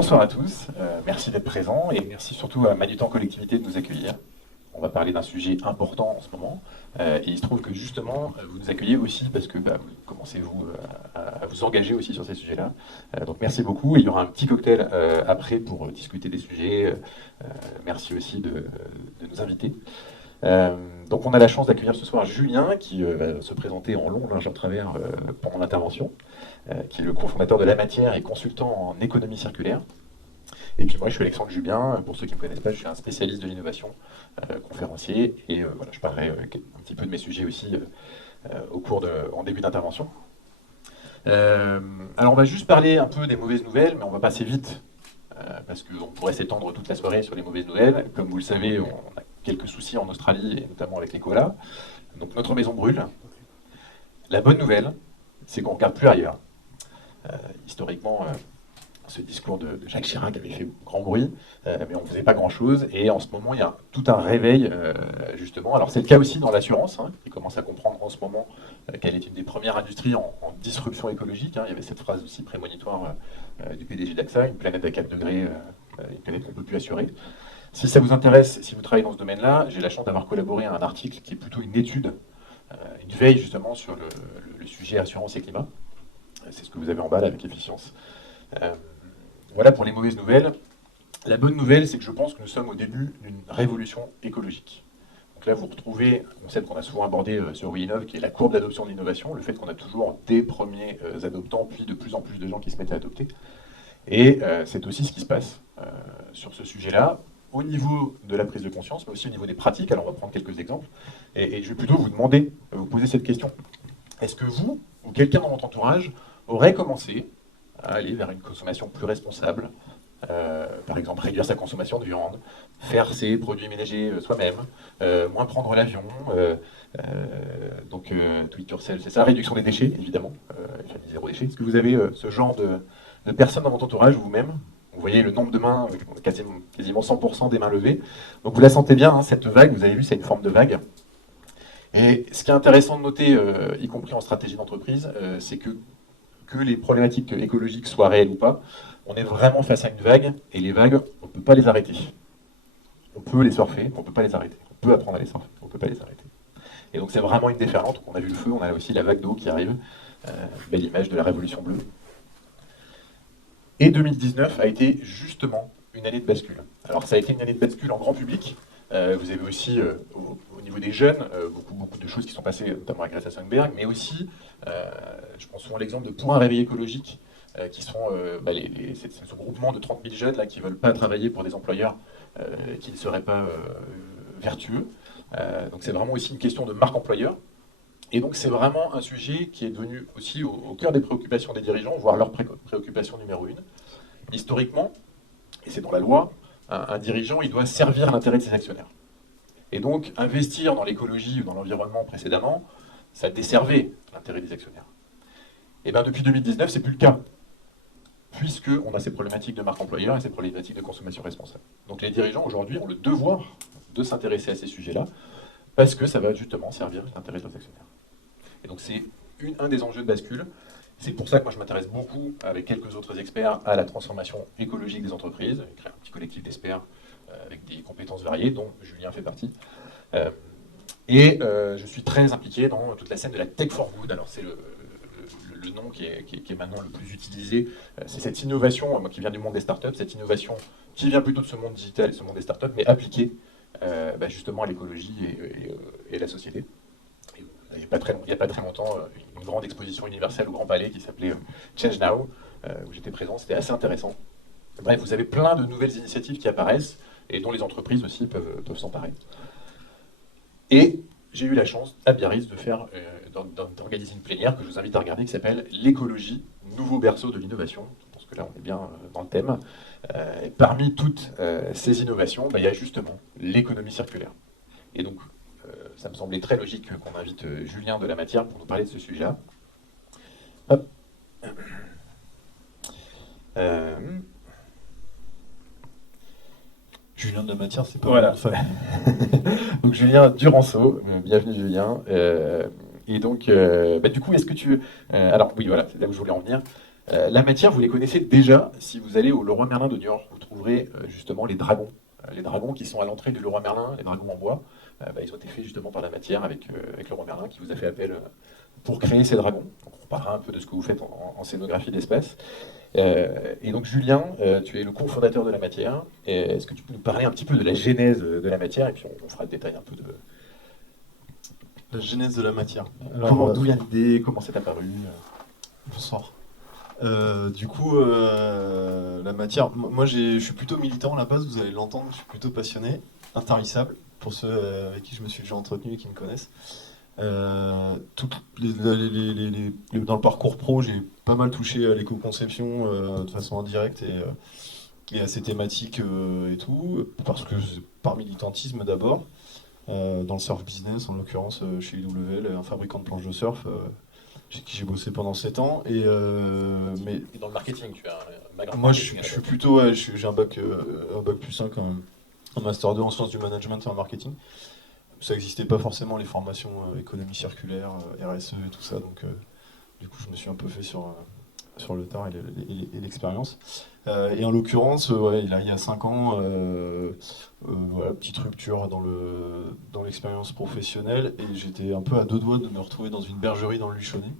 Bonsoir à tous, merci d'être présents et merci surtout à Manutan Collectivité de nous accueillir. On va parler d'un sujet important en ce moment et il se trouve que justement vous nous accueillez aussi parce que vous commencez à vous engager aussi sur ces sujets-là. Donc merci beaucoup et il y aura un petit cocktail après pour discuter des sujets. Merci aussi de nous inviter. Donc on a la chance d'accueillir ce soir Julien qui va se présenter en long, large, en travers pendant l'intervention, qui est le cofondateur de La Matière et consultant en économie circulaire. Et puis moi je suis Alexandre Jubien, pour ceux qui ne me connaissent pas, je suis un spécialiste de l'innovation, conférencier, et voilà, je parlerai un petit peu de mes sujets aussi en début d'intervention. Alors on va juste parler un peu des mauvaises nouvelles, mais on va passer vite, parce qu'on pourrait s'étendre toute la soirée sur les mauvaises nouvelles. Comme vous le savez, on a quelques soucis en Australie, et notamment avec les koalas. Donc notre maison brûle. La bonne nouvelle, c'est qu'on ne regarde plus ailleurs. Historiquement, ce discours de Jacques Chirac avait fait grand bruit, mais on ne faisait pas grand-chose. Et en ce moment, il y a tout un réveil, justement. Alors c'est le cas aussi dans l'assurance, qui commence à comprendre en ce moment qu'elle est une des premières industries en disruption écologique. Il y avait cette phrase aussi prémonitoire du PDG d'AXA, une planète à 4 degrés, une planète qu'on ne peut plus assurer. Si ça vous intéresse, si vous travaillez dans ce domaine-là, j'ai la chance d'avoir collaboré à un article qui est plutôt une étude, une veille justement sur le sujet assurance et climat. C'est ce que vous avez en bas là, avec efficience. Voilà pour les mauvaises nouvelles. La bonne nouvelle, c'est que je pense que nous sommes au début d'une révolution écologique. Donc là, vous retrouvez un concept qu'on a souvent abordé sur WeInnov, qui est la courbe d'adoption de l'innovation, le fait qu'on a toujours des premiers adoptants, puis de plus en plus de gens qui se mettent à adopter. Et c'est aussi ce qui se passe sur ce sujet-là, au niveau de la prise de conscience, mais aussi au niveau des pratiques. Alors on va prendre quelques exemples. Et je vais plutôt vous demander, vous poser cette question. Est-ce que vous, ou quelqu'un dans votre entourage, aurait commencé à aller vers une consommation plus responsable, par exemple réduire sa consommation de viande, faire ses produits ménagers soi-même, moins prendre l'avion, donc tweet yourself, c'est ça, réduction des déchets, évidemment, famille zéro déchet. Est-ce que vous avez ce genre de personnes dans votre entourage ou vous-même? Vous voyez le nombre de mains, quasiment 100% des mains levées. Donc vous la sentez bien, cette vague, vous avez vu, c'est une forme de vague. Et ce qui est intéressant de noter, y compris en stratégie d'entreprise, c'est que les problématiques écologiques soient réelles ou pas, on est vraiment face à une vague, et les vagues, on ne peut pas les arrêter. On peut les surfer, mais on ne peut pas les arrêter. On peut apprendre à les surfer, on ne peut pas les arrêter. Et donc c'est vraiment une déferlante. On a vu le feu, on a aussi la vague d'eau qui arrive. Belle image de la révolution bleue. Et 2019 a été justement une année de bascule. Alors ça a été une année de bascule en grand public. Vous avez aussi, au niveau des jeunes, beaucoup de choses qui sont passées, notamment à Greta Thunberg, mais aussi, je pense souvent à l'exemple de Pour un réveil écologique, qui sont ce groupement de 30 000 jeunes là, qui ne veulent pas travailler pour des employeurs qui ne seraient pas vertueux. Donc c'est vraiment aussi une question de marque employeur. Et donc c'est vraiment un sujet qui est devenu aussi au cœur des préoccupations des dirigeants, voire leur préoccupation numéro une. Historiquement, et c'est dans la loi, un dirigeant, il doit servir l'intérêt de ses actionnaires. Et donc, investir dans l'écologie ou dans l'environnement précédemment, ça desservait l'intérêt des actionnaires. Et bien depuis 2019, c'est plus le cas, puisqu'on a ces problématiques de marque employeur et ces problématiques de consommation responsable. Donc les dirigeants, aujourd'hui, ont le devoir de s'intéresser à ces sujets-là, parce que ça va justement servir l'intérêt de leurs actionnaires. Et donc c'est un des enjeux de bascule. C'est pour ça que moi je m'intéresse beaucoup, avec quelques autres experts, à la transformation écologique des entreprises. J'ai créé un petit collectif d'experts avec des compétences variées, dont Julien fait partie. Je suis très impliqué dans toute la scène de la Tech for Good. Alors c'est le nom qui est maintenant le plus utilisé. C'est cette innovation, moi qui viens du monde des startups, cette innovation qui vient plutôt de ce monde digital et ce monde des startups, mais appliquée justement à l'écologie et la société. Il n'y a pas très longtemps, une grande exposition universelle au Grand Palais qui s'appelait Change Now, où j'étais présent, c'était assez intéressant. Bref, vous avez plein de nouvelles initiatives qui apparaissent et dont les entreprises aussi peuvent s'emparer. Et j'ai eu la chance à Biarritz d'organiser une plénière que je vous invite à regarder qui s'appelle L'écologie, nouveau berceau de l'innovation. Je pense que là on est bien dans le thème. Et parmi toutes ces innovations, il y a justement l'économie circulaire. Et donc ça me semblait très logique qu'on invite Julien de La Matière pour nous parler de ce sujet-là. Julien de La Matière, c'est pas voilà. mal. Donc Julien Duranceau, bienvenue Julien. Et donc, du coup, est-ce que tu... alors oui, voilà, c'est là où je voulais en venir. La matière, vous les connaissez déjà. Si vous allez au Leroy Merlin de Niort, vous trouverez justement les dragons. Les dragons qui sont à l'entrée du Leroy Merlin, les dragons en bois, ils ont été faits justement par la matière avec Leroy Merlin qui vous a fait appel pour créer ces dragons. Donc, on parlera un peu de ce que vous faites en scénographie d'espace. Et donc Julien, tu es le cofondateur de la matière. Est-ce que tu peux nous parler un petit peu de la genèse de la matière et puis on fera le détail un peu de... La genèse de la matière. Alors, d'où vient l'idée, comment c'est apparu Bonsoir. La matière, moi je suis plutôt militant à la base, vous allez l'entendre, je suis plutôt passionné, intarissable, pour ceux avec qui je me suis déjà entretenu et qui me connaissent. Dans le parcours pro, j'ai pas mal touché à l'éco-conception de façon indirecte et à ces thématiques et tout, parce que par militantisme d'abord, dans le surf business, en l'occurrence chez IWL, un fabricant de planches de surf, chez qui j'ai bossé pendant 7 ans. Mais dans le marketing, tu as un background. Moi, je suis plutôt, j'ai un bac plus 1 quand même, un master 2 en sciences du management et en marketing. Ça n'existait pas forcément les formations économie circulaire, RSE et tout ça, donc du coup je me suis un peu fait sur le tard et l'expérience. Et en l'occurrence, il y a 5 ans, petite rupture dans l'expérience professionnelle et j'étais un peu à 2 doigts de me retrouver dans une bergerie dans le Luchonnet.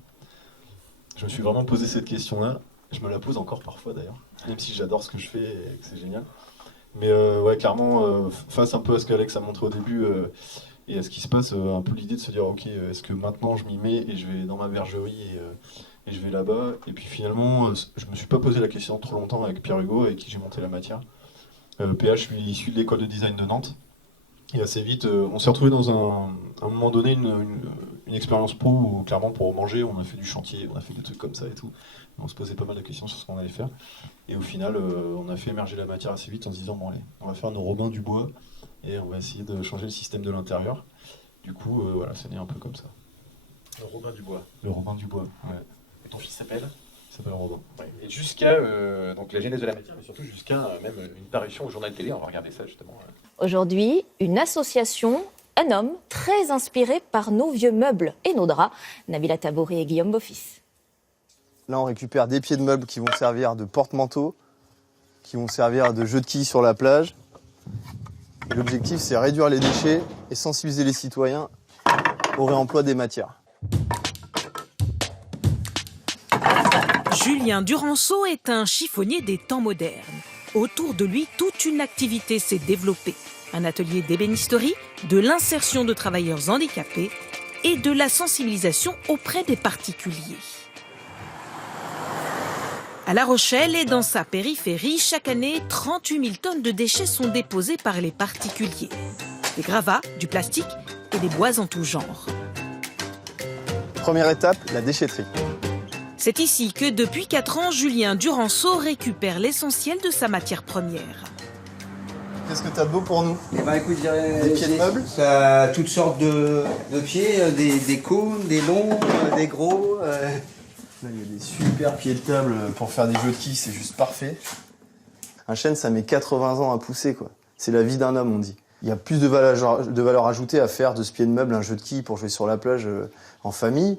Je me suis vraiment posé cette question-là, je me la pose encore parfois d'ailleurs, même si j'adore ce que je fais et que c'est génial. Mais clairement, face un peu à ce qu'Alex a montré au début et à ce qui se passe, un peu l'idée de se dire ok, est-ce que maintenant je m'y mets et je vais dans ma bergerie et je vais là-bas. Et puis finalement, je me suis pas posé la question trop longtemps avec Pierre Hugo, avec qui j'ai monté la matière. PH, je suis issu de l'école de design de Nantes. Et assez vite, on s'est retrouvé dans à un moment donné une expérience pro où clairement pour manger, on a fait du chantier, on a fait des trucs comme ça et tout. On se posait pas mal de questions sur ce qu'on allait faire. Et au final, on a fait émerger la matière assez vite en se disant bon allez, on va faire nos Robins du bois et on va essayer de changer le système de l'intérieur. Du coup, c'est né un peu comme ça. Le Robin du bois. Le Robin du bois, ouais. Et ton fils s'appelle ? Il s'appelle Robin. Ouais. Et jusqu'à donc la genèse de la matière, mais surtout jusqu'à même une parution au journal télé, on va regarder ça justement. Aujourd'hui, une association, un homme très inspiré par nos vieux meubles et nos draps, Nabila Tabouri et Guillaume Beaufils. Là, on récupère des pieds de meubles qui vont servir de porte-manteau, qui vont servir de jeu de quilles sur la plage. Et l'objectif, c'est réduire les déchets et sensibiliser les citoyens au réemploi des matières. Julien Duranceau est un chiffonnier des temps modernes. Autour de lui, toute une activité s'est développée. Un atelier d'ébénisterie, de l'insertion de travailleurs handicapés et de la sensibilisation auprès des particuliers. À La Rochelle et dans sa périphérie, chaque année, 38 000 tonnes de déchets sont déposés par les particuliers. Des gravats, du plastique et des bois en tout genre. Première étape, la déchetterie. C'est ici que depuis 4 ans, Julien Duranceau récupère l'essentiel de sa matière première. Qu'est-ce que tu as de beau pour nous ? Écoute, je dirais des pieds de meubles ? Ça a toutes sortes de pieds, des cônes, des longs, des gros. Là, il y a des super pieds de table pour faire des jeux de quilles, c'est juste parfait. Un chêne, ça met 80 ans à pousser, quoi. C'est la vie d'un homme, on dit. Il y a plus de valeur ajoutée à faire de ce pied de meuble un jeu de quilles pour jouer sur la plage en famille,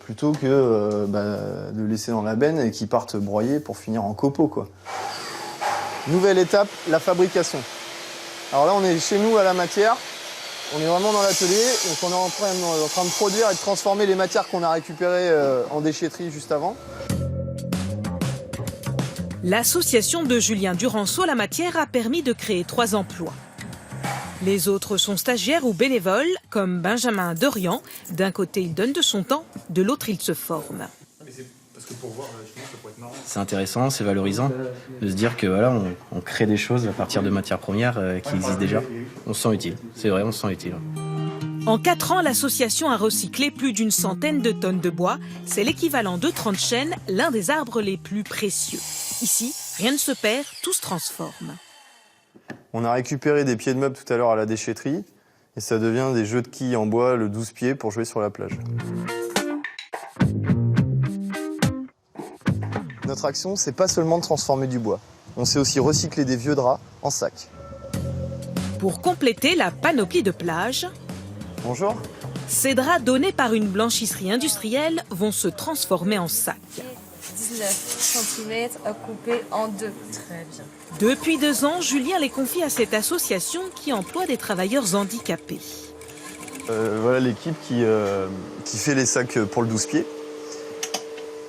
plutôt que de le laisser dans la benne et qu'il parte broyer pour finir en copeaux, quoi. Nouvelle étape, la fabrication. Alors là, on est chez nous à la matière. On est vraiment dans l'atelier, donc on est en train de produire et de transformer les matières qu'on a récupérées en déchetterie juste avant. L'association de Julien Duranceau, La Matière, a permis de créer 3 emplois. Les autres sont stagiaires ou bénévoles, comme Benjamin Dorian. D'un côté, il donne de son temps, de l'autre, il se forme. C'est intéressant, c'est valorisant de se dire que voilà, on crée des choses à partir de matières premières qui existent déjà. On se sent utile, c'est vrai, on se sent utile. En 4 ans, l'association a recyclé plus d'une centaine de tonnes de bois. C'est l'équivalent de 30 chênes, l'un des arbres les plus précieux. Ici, rien ne se perd, tout se transforme. On a récupéré des pieds de meubles tout à l'heure à la déchetterie et ça devient des jeux de quilles en bois, le 12 pieds, pour jouer sur la plage. Notre action, c'est pas seulement de transformer du bois. On sait aussi recycler des vieux draps en sacs. Pour compléter la panoplie de plage, Bonjour. ces draps donnés par une blanchisserie industrielle vont se transformer en sacs. 19 cm à couper en deux. Très bien. Depuis 2 ans, Julien les confie à cette association qui emploie des travailleurs handicapés. Voilà l'équipe qui fait les sacs pour le 12 pieds.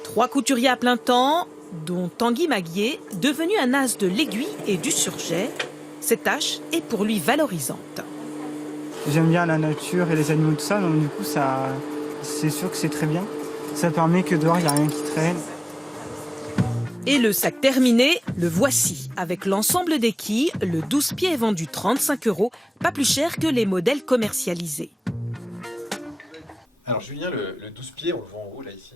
3 couturiers à plein temps, dont Tanguy Maguier, devenu un as de l'aiguille et du surjet. Cette tâche est pour lui valorisante. J'aime bien la nature et les animaux, tout ça, donc du coup, c'est sûr que c'est très bien. Ça permet que dehors, il n'y a rien qui traîne. Et le sac terminé, le voici. Avec l'ensemble des quilles, le 12 pieds est vendu 35 €, pas plus cher que les modèles commercialisés. Alors Julien, le 12 pieds, on le voit en haut là ici.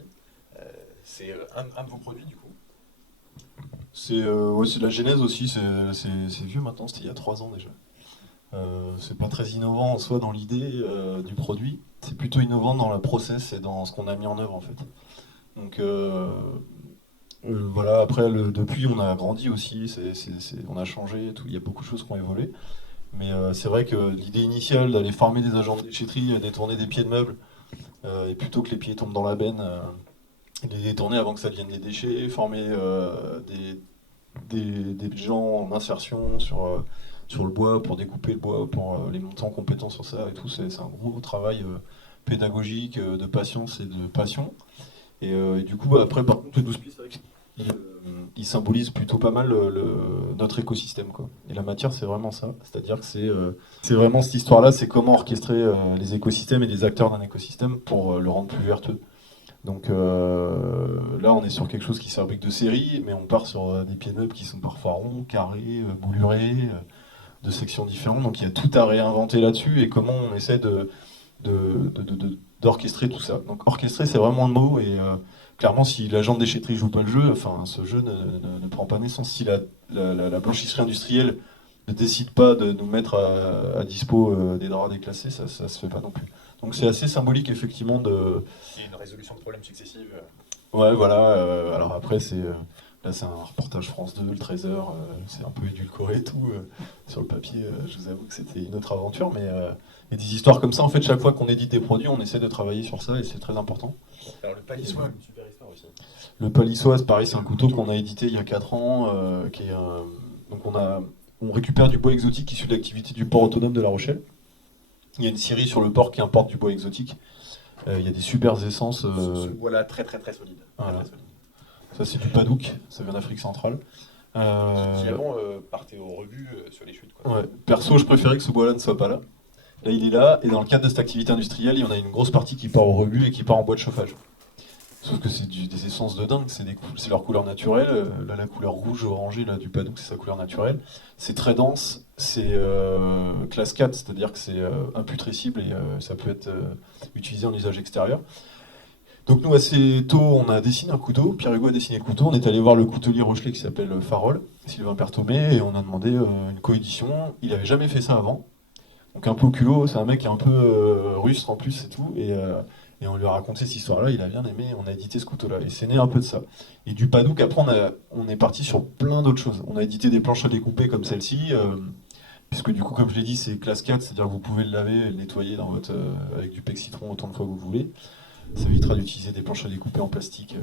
C'est un de vos produits du coup. C'est de la genèse aussi, c'est vieux maintenant, c'était il y a 3 ans déjà. C'est pas très innovant en soi dans l'idée du produit, c'est plutôt innovant dans le process et dans ce qu'on a mis en œuvre en fait. Donc voilà, après depuis on a grandi aussi, on a changé, tout, il y a beaucoup de choses qui ont évolué. Mais c'est vrai que l'idée initiale d'aller former des agents de déchetterie, détourner des pieds de meubles, et plutôt que les pieds tombent dans la benne, les détourner avant que ça devienne des déchets, former des gens en insertion sur le bois, pour découper le bois, pour les monter en compétence sur ça et tout, c'est un gros travail pédagogique, de patience et de passion. Et du coup, après, par contre, le 12 pieds, c'est vrai qu'il symbolise plutôt pas mal notre écosystème, quoi. Et la matière, c'est vraiment ça. C'est-à-dire que c'est vraiment cette histoire-là, c'est comment orchestrer les écosystèmes et les acteurs d'un écosystème pour le rendre plus vertueux. Donc là, on est sur quelque chose qui se fabrique de série, mais on part sur des pieds de meubles qui sont parfois ronds, carrés, moulurés, de sections différentes. Donc il y a tout à réinventer là-dessus et comment on essaie d'orchestrer tout ça. Donc orchestrer, c'est vraiment le mot. Et clairement, si l'agent de déchetterie joue pas le jeu, enfin ce jeu ne prend pas naissance. Si la blanchisserie industrielle ne décide pas de nous mettre à dispo des draps déclassés, ça se fait pas non plus. Donc c'est assez symbolique effectivement de... Il y a une résolution de problèmes successives. Ouais, voilà. Alors après, là, c'est un reportage France 2, le 13h. C'est un peu édulcoré et tout. Sur le papier, je vous avoue que c'était une autre aventure. Mais il y a des histoires comme ça. En fait, chaque fois qu'on édite des produits, on essaie de travailler sur ça et c'est très important. Alors le palissois, une super histoire aussi. Le palissois, c'est pareil, c'est un couteau qu'on a édité il y a 4 ans. Donc on récupère du bois exotique issu de l'activité du port autonome de La Rochelle. Il y a une scierie sur le port qui importe du bois exotique. Il y a des super essences. Ce bois-là, très très très solide. Voilà. Très solide. Ça, c'est du padouk, ça vient d'Afrique centrale. Qui avant partait au rebut sur les chutes, quoi. Ouais. Perso, je préférais que ce bois-là ne soit pas là. Là, il est là, et dans le cadre de cette activité industrielle, il y en a une grosse partie qui part au rebut et qui part en bois de chauffage. Sauf que c'est des essences de dingue, c'est leur couleur naturelle. Là, la couleur rouge orangée là, du padouk, c'est sa couleur naturelle. C'est très dense, c'est classe 4, c'est-à-dire que c'est imputrescible et ça peut être utilisé en usage extérieur. Donc nous, assez tôt, on a dessiné un couteau, Pierre Hugo a dessiné le couteau, on est allé voir le coutelier rochelais qui s'appelle Farol, Sylvain Pertomé, et on a demandé une coédition. Il n'avait jamais fait ça avant, donc un peu au culot, c'est un mec un peu rustre en plus et tout, et on lui a raconté cette histoire-là, il a bien aimé, on a édité ce couteau-là, et c'est né un peu de ça. Et du padouk, après, on est parti sur plein d'autres choses. On a édité des planches à découper comme celle-ci, puisque du coup, comme je l'ai dit, c'est classe 4, c'est-à-dire que vous pouvez le laver et le nettoyer avec du Pexitron autant de fois que vous voulez. Ça évitera d'utiliser des planches à découper en plastique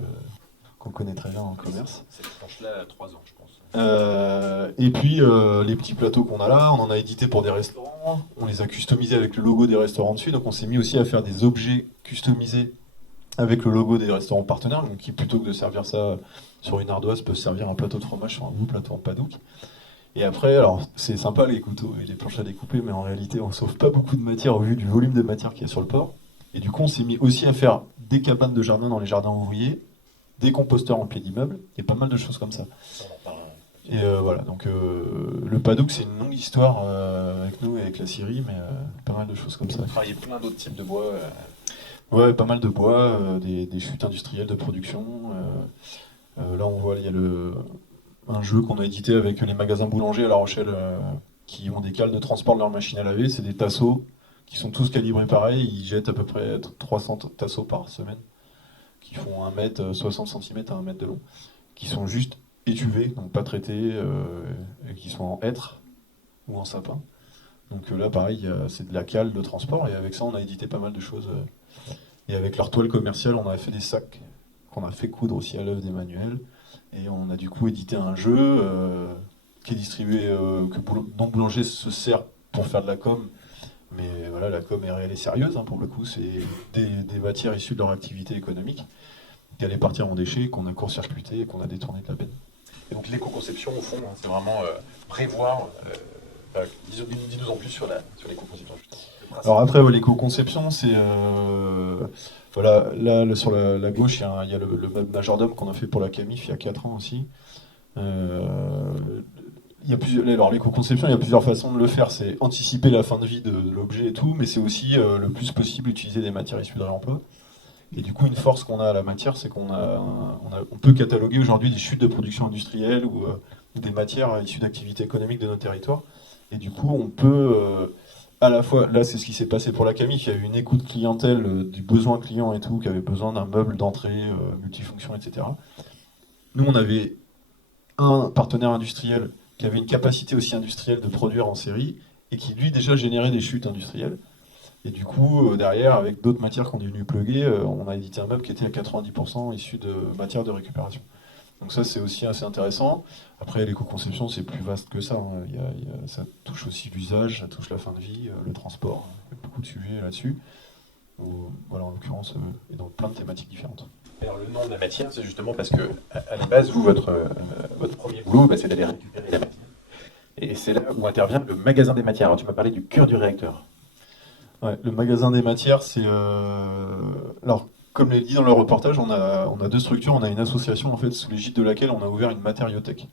qu'on connaît très bien en commerce. Cette planche-là a 3 ans, je pense. Et puis, les petits plateaux qu'on a là, on en a édité pour des restaurants, on les a customisés avec le logo des restaurants dessus, donc on s'est mis aussi à faire des objets customisés avec le logo des restaurants partenaires, donc qui plutôt que de servir ça sur une ardoise, peut servir un plateau de fromage sur un gros plateau en padouk. Et après, alors c'est sympa les couteaux et les planches à découper, mais en réalité on sauve pas beaucoup de matière au vu du volume de matière qu'il y a sur le port. Et du coup on s'est mis aussi à faire des cabanes de jardin dans les jardins ouvriers, des composteurs en pied d'immeuble, et pas mal de choses comme ça. Et voilà, donc le padouk c'est une longue histoire avec nous et avec la Syrie, mais pas mal de choses comme ça. Il y a plein d'autres types de bois. Ouais, pas mal de bois, des chutes industrielles de production. Là on voit, il y a un jeu qu'on a édité avec les magasins boulangers à La Rochelle qui ont des cales de transport de leur machine à laver, c'est des tasseaux qui sont tous calibrés pareil, ils jettent à peu près 300 tasseaux par semaine, qui font 1 mètre, 60 cm à 1 mètre de long, qui sont juste étuvés, donc pas traités, et qui sont en hêtre ou en sapin. Donc là pareil, c'est de la cale de transport, et avec ça on a édité pas mal de choses. Et avec leur toile commerciale, on a fait des sacs qu'on a fait coudre aussi à l'œuvre d'Emmanuel. Et on a du coup édité un jeu qui est distribué, que dont Boulanger se sert pour faire de la com. Mais voilà, la com est réelle et sérieuse, pour le coup, c'est des matières issues de leur activité économique qui allaient partir en déchets, qu'on a court-circuité et qu'on a détourné de la benne. Et donc l'éco-conception, au fond, c'est vraiment prévoir. Dis-nous en plus sur l'éco-conception. Alors après, l'éco-conception, c'est... voilà, là, sur la gauche, il y a le meuble majordome qu'on a fait pour la Camif il y a 4 ans aussi. Alors l'éco-conception, il y a plusieurs façons de le faire. C'est anticiper la fin de vie de l'objet et tout, mais c'est aussi le plus possible utiliser des matières issues de réemploi. Et du coup, une force qu'on a à la matière, c'est qu'on peut cataloguer aujourd'hui des chutes de production industrielle ou des matières issues d'activités économiques de nos territoires. Et du coup, on peut à la fois, là c'est ce qui s'est passé pour la Camif, il y a eu une écoute clientèle du besoin client et tout, qui avait besoin d'un meuble d'entrée multifonction, etc. Nous, on avait un partenaire industriel qui avait une capacité aussi industrielle de produire en série et qui lui déjà générait des chutes industrielles. Et du coup, derrière, avec d'autres matières qu'on est venu plugger, on a édité un meuble qui était à 90% issu de matières de récupération. Donc ça, c'est aussi assez intéressant. Après, l'éco-conception, c'est plus vaste que ça. Ça touche aussi l'usage, ça touche la fin de vie, le transport. Il y a beaucoup de sujets là-dessus. Voilà, en l'occurrence, et dans plein de thématiques différentes. Alors, le nom de la matière, c'est justement parce que, à la base, vous, votre premier boulot, c'est d'aller récupérer la matière. Et c'est là où intervient le magasin des matières. Alors, tu m'as parlé du cœur du réacteur. Ouais, le magasin des matières, c'est... Alors, comme l'a dit dans le reportage, on a deux structures. On a une association, en fait, sous l'égide de laquelle on a ouvert une matériothèque.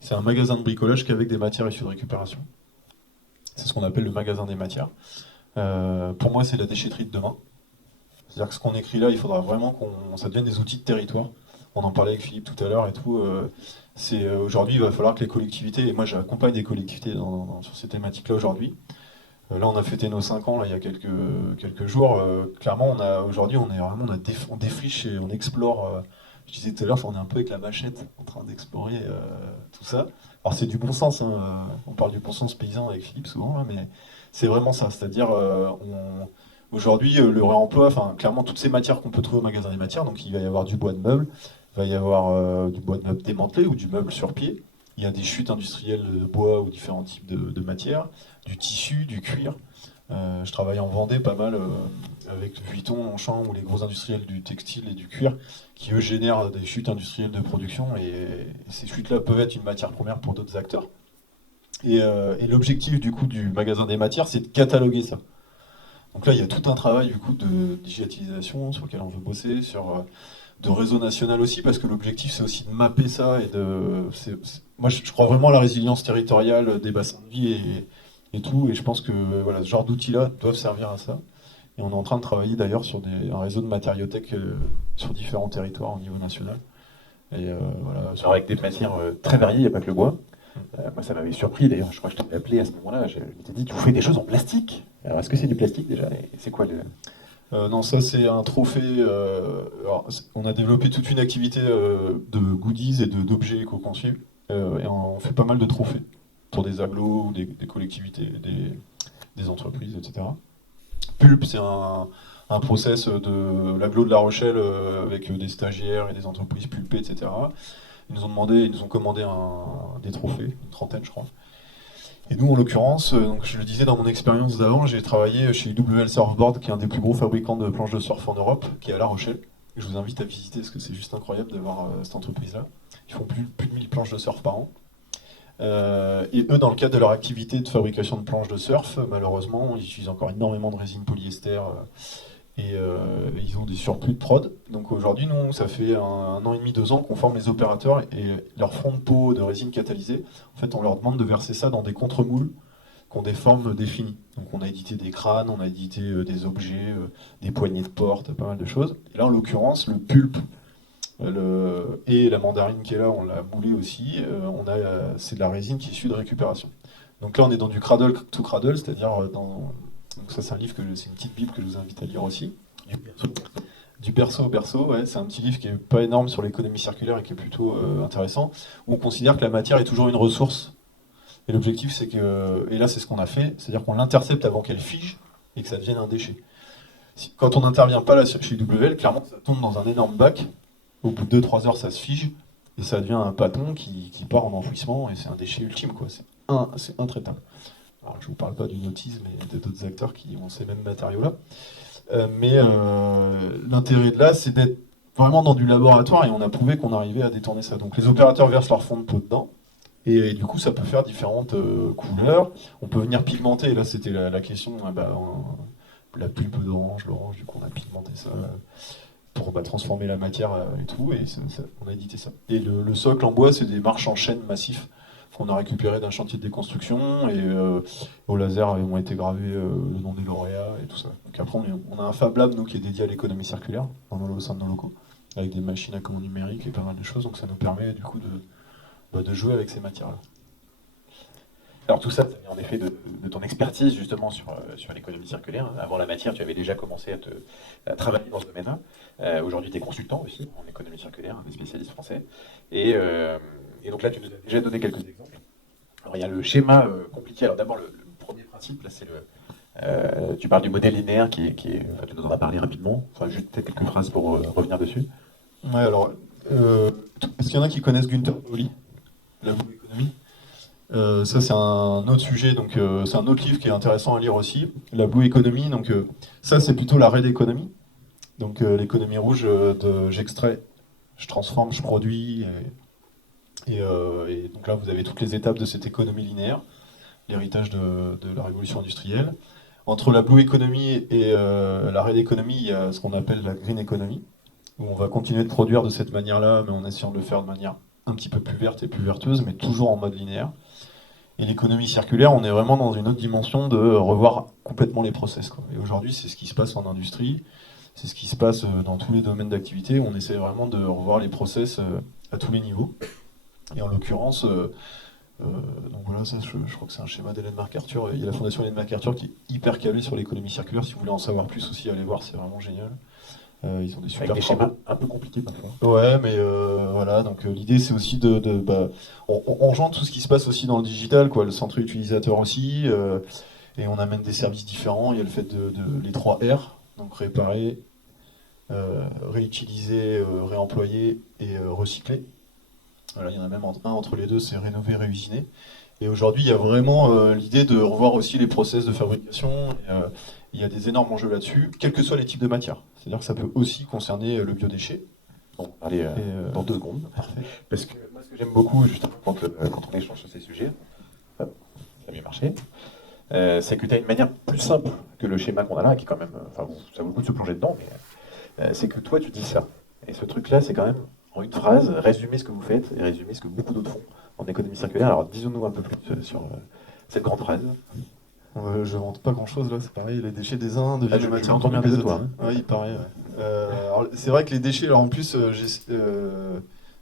C'est un magasin de bricolage qu'avec des matières issues de récupération. C'est ce qu'on appelle le magasin des matières. Pour moi, c'est la déchetterie de demain. C'est-à-dire que ce qu'on écrit là, il faudra vraiment ça devienne des outils de territoire. On en parlait avec Philippe tout à l'heure et tout. Aujourd'hui, il va falloir que les collectivités, et moi j'accompagne des collectivités sur ces thématiques-là aujourd'hui. Là, on a fêté nos 5 ans là, il y a quelques jours. Clairement, aujourd'hui, on défriche et on explore. Je disais tout à l'heure, on est un peu avec la machette en train d'explorer tout ça. Alors c'est du bon sens, on parle du bon sens paysan avec Philippe souvent, là, mais c'est vraiment ça. C'est-à-dire, aujourd'hui, le réemploi, clairement, toutes ces matières qu'on peut trouver au magasin des matières, donc il va y avoir du bois de meuble, il va y avoir du bois de meuble démantelé ou du meuble sur pied. Il y a des chutes industrielles de bois ou différents types de matières, du tissu, du cuir. Je travaille en Vendée pas mal avec Vuitton, Longchamp ou les gros industriels du textile et du cuir qui eux génèrent des chutes industrielles de production et ces chutes-là peuvent être une matière première pour d'autres acteurs. Et l'objectif du coup du magasin des matières, c'est de cataloguer ça. Donc là, il y a tout un travail du coup de digitalisation sur lequel on veut bosser, de réseau national aussi, parce que l'objectif c'est aussi de mapper ça et moi je crois vraiment à la résilience territoriale des bassins de vie et tout, et je pense que voilà, ce genre d'outils-là doivent servir à ça. Et on est en train de travailler d'ailleurs sur un réseau de matériothèques sur différents territoires au niveau national. Et voilà. Alors avec des matières très variées, il n'y a pas que le bois. Moi ça m'avait surpris d'ailleurs, je crois que je t'avais appelé à ce moment-là, je m'étais dit tu fais des choses en plastique. Alors est-ce que c'est du plastique déjà et c'est quoi non, ça c'est un trophée. On a développé toute une activité de goodies et d'objets éco-conçus. Et on fait pas mal de trophées pour des agglos, ou des collectivités, des entreprises, etc. Pulp, c'est un process de l'agglo de La Rochelle avec des stagiaires et des entreprises pulpées, etc. Ils nous ont commandé des trophées, une trentaine je crois. Et nous, en l'occurrence, donc je le disais dans mon expérience d'avant, j'ai travaillé chez WL Surfboard, qui est un des plus gros fabricants de planches de surf en Europe, qui est à La Rochelle. Et je vous invite à visiter, parce que c'est juste incroyable de voir cette entreprise-là. Ils font plus de 1000 planches de surf par an. Et eux, dans le cadre de leur activité de fabrication de planches de surf, malheureusement, ils utilisent encore énormément de résine polyester et ils ont des surplus de prod. Donc aujourd'hui, nous, ça fait un an et demi, 2 ans qu'on forme les opérateurs et leur fond de peau de résine catalysée, en fait, on leur demande de verser ça dans des contre-moules qui ont des formes définies. Donc on a édité des crânes, on a édité des objets, des poignées de porte, pas mal de choses. Et là, en l'occurrence, le pulpe et la mandarine qui est là, on l'a moulé aussi. C'est de la résine qui est issue de récupération. Donc là, on est dans du cradle to cradle, c'est-à-dire donc ça, c'est un livre c'est une petite bible que je vous invite à lire aussi. Du berceau au berceau, ouais, c'est un petit livre qui est pas énorme sur l'économie circulaire et qui est plutôt intéressant, où on considère que la matière est toujours une ressource. Et l'objectif, c'est que, et là c'est ce qu'on a fait, c'est-à-dire qu'on l'intercepte avant qu'elle fige et que ça devienne un déchet. Quand on n'intervient pas là chez WL, clairement ça tombe dans un énorme bac Au bout de 2-3 heures, ça se fige, et ça devient un pâton qui part en enfouissement, et c'est un déchet ultime, quoi. C'est intraitable. Alors, je ne vous parle pas du nautisme et d'autres acteurs qui ont ces mêmes matériaux-là. Mais l'intérêt de là, c'est d'être vraiment dans du laboratoire, et on a prouvé qu'on arrivait à détourner ça. Donc les opérateurs versent leur fond de peau dedans, et du coup, ça peut faire différentes couleurs. On peut venir pigmenter, et là, c'était la question, la pulpe d'orange, l'orange, du coup, on a pigmenté ça pour transformer la matière et tout, et on a édité ça. Et le socle en bois, c'est des marches en chaîne massifs qu'on a récupéré d'un chantier de déconstruction, et au laser ont été gravés le nom des lauréats et tout ça. Donc après, on a un Fab Lab, nous, qui est dédié à l'économie circulaire au sein de nos locaux, avec des machines à commande numérique et pas mal de choses, donc ça nous permet du coup de jouer avec ces matières-là. Alors tout ça vient en effet de ton expertise justement sur l'économie circulaire. Avant la matière, tu avais déjà commencé à travailler dans ce domaine-là. Aujourd'hui, tu es consultant aussi en économie circulaire, un des spécialistes français. Et donc là, tu nous as déjà donné quelques exemples. Alors il y a le schéma compliqué. Alors d'abord, le premier principe, là, c'est tu parles du modèle linéaire qui est enfin, tu nous en as parlé rapidement. Enfin, juste peut-être quelques phrases pour revenir dessus. Ouais, alors, est-ce qu'il y en a qui connaissent Günther Pauli, la Blue Economy? Ça c'est un autre sujet, donc c'est un autre livre qui est intéressant à lire aussi, la Blue Economy. Donc ça c'est plutôt la Red Economy, donc l'économie rouge j'extrais, je transforme, je produis, et donc là vous avez toutes les étapes de cette économie linéaire, l'héritage de la révolution industrielle. Entre la Blue Economy et la Red Economy, il y a ce qu'on appelle la Green Economy, où on va continuer de produire de cette manière-là, mais en essayant de le faire de manière un petit peu plus verte et plus vertueuse, mais toujours en mode linéaire. Et l'économie circulaire, on est vraiment dans une autre dimension de revoir complètement les process, quoi. Et aujourd'hui, c'est ce qui se passe en industrie, c'est ce qui se passe dans tous les domaines d'activité. On essaie vraiment de revoir les process à tous les niveaux. Et en l'occurrence, donc voilà, ça, je crois que c'est un schéma d'Hélène MacArthur. Il y a la fondation Hélène MacArthur qui est hyper calée sur l'économie circulaire. Si vous voulez en savoir plus aussi, allez voir, c'est vraiment génial. Ils ont des super avec des schémas un peu compliqués parfois. Ouais, mais voilà, donc l'idée c'est aussi on engendre tout ce qui se passe aussi dans le digital, quoi, le centre utilisateur aussi, et on amène des services différents. Il y a le fait les 3 R, donc réparer, réutiliser, réemployer et recycler. Voilà, il y en a même un entre les deux, c'est rénover, réusiner. Et aujourd'hui, il y a vraiment l'idée de revoir aussi les process de fabrication. Il y a des énormes enjeux là-dessus, quels que soient les types de matières. C'est-à-dire que ça peut aussi concerner le biodéchet. Bon, allez, dans 2 secondes. Parce que moi, ce que j'aime beaucoup, justement, quand on échange sur ces sujets, ça a bien marché, c'est que tu as une manière plus simple que le schéma qu'on a là, qui est quand même... Enfin, bon, ça vaut le coup de se plonger dedans, mais c'est que toi, tu dis ça. Et ce truc-là, c'est quand même, en une phrase, résumer ce que vous faites et résumer ce que beaucoup d'autres font en économie circulaire. Alors, disons-nous un peu plus sur cette grande phrase. Je ne vante pas grand-chose là, c'est pareil, les déchets des uns deviennent des matières bien des de autres. toi. Oui, il paraît. Ouais. Alors, c'est vrai que les déchets, alors en plus,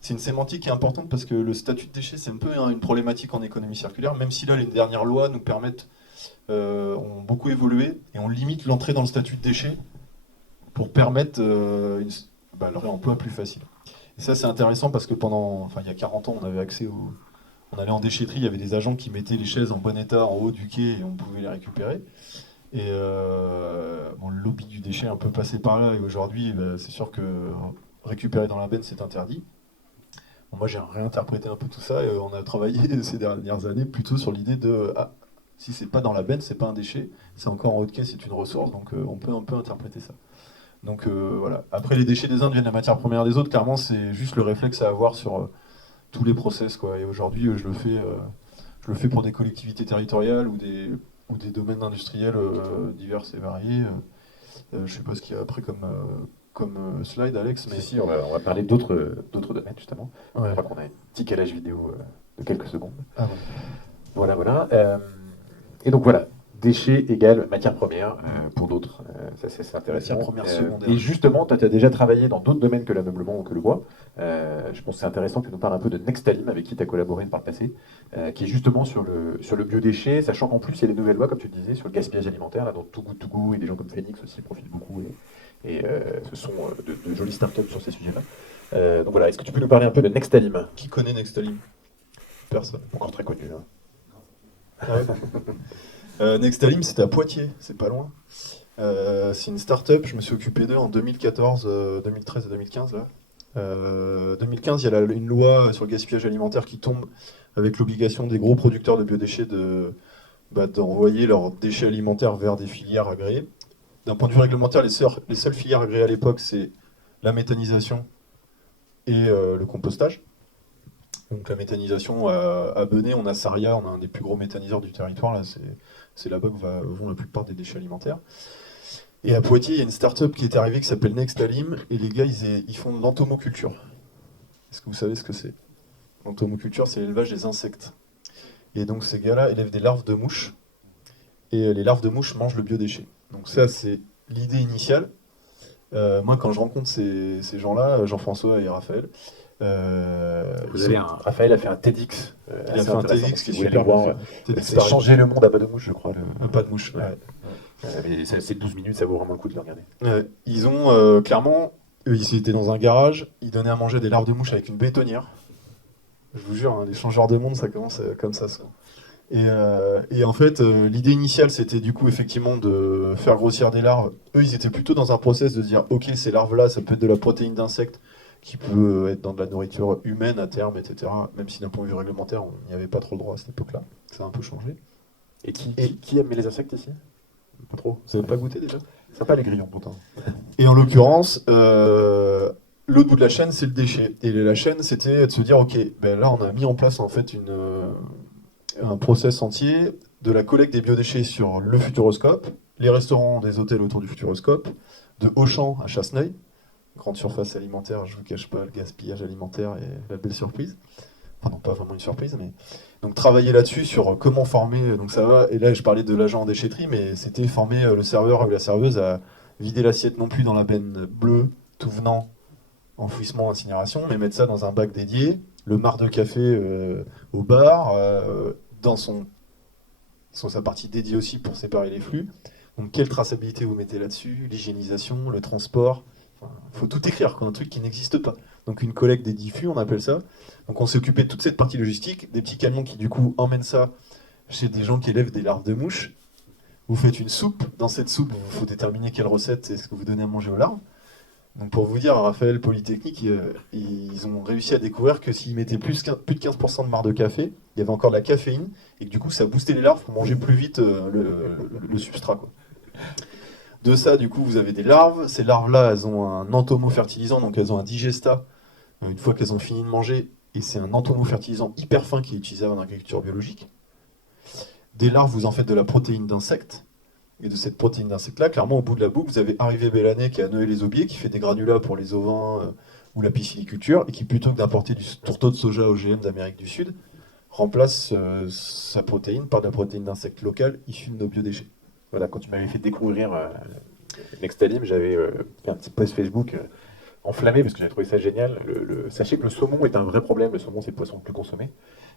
c'est une sémantique qui est importante parce que le statut de déchet, c'est un peu une problématique en économie circulaire, même si là, les dernières lois nous permettent, ont beaucoup évolué et on limite l'entrée dans le statut de déchet pour permettre le réemploi plus facile. Et ça, c'est intéressant parce que il y a 40 ans, on avait accès on allait en déchetterie, il y avait des agents qui mettaient les chaises en bon état en haut du quai et on pouvait les récupérer. Et le lobby du déchet est un peu passé par là, et aujourd'hui, c'est sûr que récupérer dans la benne, c'est interdit. Bon, moi, j'ai réinterprété un peu tout ça, et on a travaillé ces dernières années plutôt sur l'idée de si c'est pas dans la benne, c'est pas un déchet, c'est encore en haut de quai, c'est une ressource, donc on peut un peu interpréter ça. Donc voilà. Après, les déchets des uns deviennent la matière première des autres, clairement, c'est juste le réflexe à avoir sur tous les process, quoi. Et aujourd'hui, je le fais pour des collectivités territoriales ou des domaines industriels divers et variés. Je sais pas ce qu'il y a après comme slide, Alex, mais si, on va parler d'autres domaines justement. Ouais. Je crois qu'on a un petit calage vidéo de quelques secondes. Ah ouais. Voilà. Et donc voilà, déchets égale matière première pour d'autres. Ça, c'est intéressant. Matière première secondaire. Et justement, tu as déjà travaillé dans d'autres domaines que l'ameublement ou que le bois. Je pense que c'est intéressant que tu nous parles un peu de Nextalim, avec qui tu as collaboré par le passé, qui est justement sur le biodéchet, sachant qu'en plus, il y a des nouvelles lois, comme tu le disais, sur le gaspillage alimentaire, là, dont Too Good To Go et des gens comme Phoenix aussi profitent beaucoup. Et ce sont de jolies startups sur ces sujets-là. Donc voilà, est-ce que tu peux nous parler un peu de Nextalim? Qui connaît Nextalim? Personne. Encore très connu. Hein. Ouais. Nextalim, c'était à Poitiers, c'est pas loin. C'est une start-up, je me suis occupé d'eux en 2014, 2013 et 2015 là. 2015, il y a une loi sur le gaspillage alimentaire qui tombe avec l'obligation des gros producteurs de biodéchets d'envoyer leurs déchets alimentaires vers des filières agréées. D'un point de vue réglementaire, les seules filières agréées à l'époque, c'est la méthanisation et le compostage. Donc la méthanisation, à Benay, on a Saria, on a un des plus gros méthaniseurs du territoire, là, c'est là-bas que vont la plupart des déchets alimentaires. Et à Poitiers, il y a une start-up qui est arrivée qui s'appelle Nextalim, et les gars, ils font de l'entomoculture. Est-ce que vous savez ce que c'est? L'entomoculture, c'est l'élevage des insectes. Et donc ces gars-là élèvent des larves de mouches, et les larves de mouches mangent le biodéchet. Donc ça, c'est l'idée initiale. Moi, quand je rencontre ces gens-là, Jean-François et Raphaël, Raphaël a fait un TEDx. Il a fait un TEDx qui est super bon. C'est changer le monde à pas de mouche, je crois. Pas de mouche, ouais. C'est 12 minutes, ça vaut vraiment le coup de le regarder. Ils ont clairement, ils étaient dans un garage, ils donnaient à manger des larves de mouche avec une bétonnière. Je vous jure, les changeurs de monde, ça commence comme ça. Et en fait, l'idée initiale, c'était du coup effectivement de faire grossir des larves. Eux, ils étaient plutôt dans un process de dire, ok, ces larves-là, ça peut être de la protéine d'insectes qui peut être dans de la nourriture humaine à terme, etc. Même si d'un point de vue réglementaire, on n'y avait pas trop le droit à cette époque-là. Ça a un peu changé. Et qui aime les insectes ici? Pas trop. Vous n'avez pas goûté déjà? Sympa les grillons, pourtant. Et en l'occurrence, l'autre bout de la chaîne, c'est le déchet. Et la chaîne, c'était de se dire, ok, ben là, on a mis en place en fait un process entier de la collecte des biodéchets sur le Futuroscope, les restaurants des hôtels autour du Futuroscope, de Auchan à Chasseneuil, grande surface alimentaire, je ne vous cache pas le gaspillage alimentaire et la belle surprise. Enfin non, pas vraiment une surprise, mais... Donc travailler là-dessus sur comment former, donc ça va, et là je parlais de l'agent en déchetterie, mais c'était former le serveur ou la serveuse à vider l'assiette non plus dans la benne bleue, tout venant, enfouissement, incinération, mais mettre ça dans un bac dédié, le marc de café au bar, dans sa partie dédiée aussi pour séparer les flux. Donc quelle traçabilité vous mettez là-dessus, l'hygiénisation, le transport, il faut tout écrire, un truc qui n'existe pas. Donc une collecte des diffus, on appelle ça. Donc on s'est occupé de toute cette partie logistique, des petits camions qui du coup emmènent ça chez des gens qui élèvent des larves de mouches. Vous faites une soupe, dans cette soupe, il faut déterminer quelle recette est-ce que vous donnez à manger aux larves. Donc pour vous dire, Raphaël Polytechnique, ils ont réussi à découvrir que s'ils mettaient plus de 15% de marc de café, il y avait encore de la caféine, et que du coup ça boostait les larves pour manger plus vite le substrat, quoi. De ça, du coup, vous avez des larves. Ces larves-là, elles ont un entomofertilisant, donc elles ont un digestat une fois qu'elles ont fini de manger, et c'est un entomofertilisant hyper fin qui est utilisé en agriculture biologique. Des larves, vous en faites de la protéine d'insectes, et de cette protéine d'insectes-là, clairement, au bout de la boucle, vous avez Arrivé Bélané qui est à Noé-les-Aubiers, qui fait des granulats pour les ovins ou la pisciniculture, et qui, plutôt que d'importer du tourteau de soja OGM d'Amérique du Sud, remplace sa protéine par de la protéine d'insectes locale issue de nos biodéchets. Voilà, quand tu m'avais fait découvrir Nextalim, j'avais fait un petit post Facebook enflammé parce que j'avais trouvé ça génial. Sachez que le saumon est un vrai problème. Le saumon, c'est le poisson le plus consommé.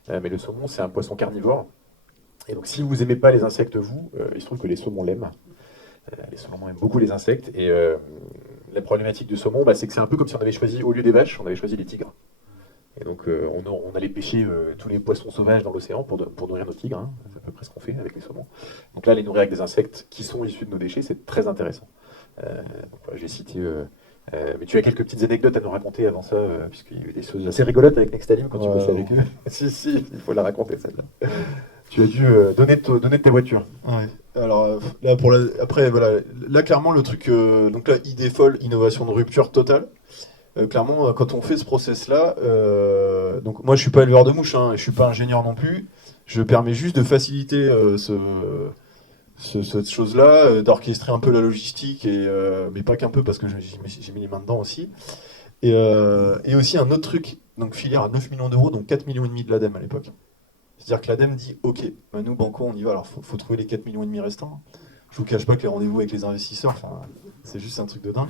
Mais le saumon, c'est un poisson carnivore. Et donc, si vous n'aimez pas les insectes, il se trouve que les saumons l'aiment. Les saumons aiment beaucoup les insectes. Et la problématique du saumon, c'est que c'est un peu comme si on avait choisi, au lieu des vaches, on avait choisi les tigres. Et donc, on allait pêcher tous les poissons sauvages dans l'océan pour nourrir nos tigres. Hein. C'est à peu près ce qu'on fait avec les saumons. Donc là, les nourrir avec des insectes qui sont issus de nos déchets, c'est très intéressant. J'ai cité... mais tu as quelques petites anecdotes à nous raconter avant ça, puisqu'il y a eu des choses assez rigolotes avec Nextalim quand tu bossais avec eux. Si, il faut la raconter celle-là. Tu as dû donner de tes voitures. Ouais. Alors là, après, voilà, là clairement le truc, donc là, idée folle, innovation de rupture totale. Clairement, quand on fait ce process-là, donc moi je suis pas éleveur de mouches, je suis pas ingénieur non plus. Je permets juste de faciliter cette chose-là, d'orchestrer un peu la logistique, mais pas qu'un peu parce que j'ai mis les mains dedans aussi. Et aussi un autre truc, donc filière à 9 millions d'euros, donc 4,5 millions de l'ADEME à l'époque. C'est-à-dire que l'ADEME dit ok, nous Banco on y va, alors faut trouver les 4,5 millions restants. Je vous cache pas que les rendez-vous avec les investisseurs, c'est juste un truc de dingue.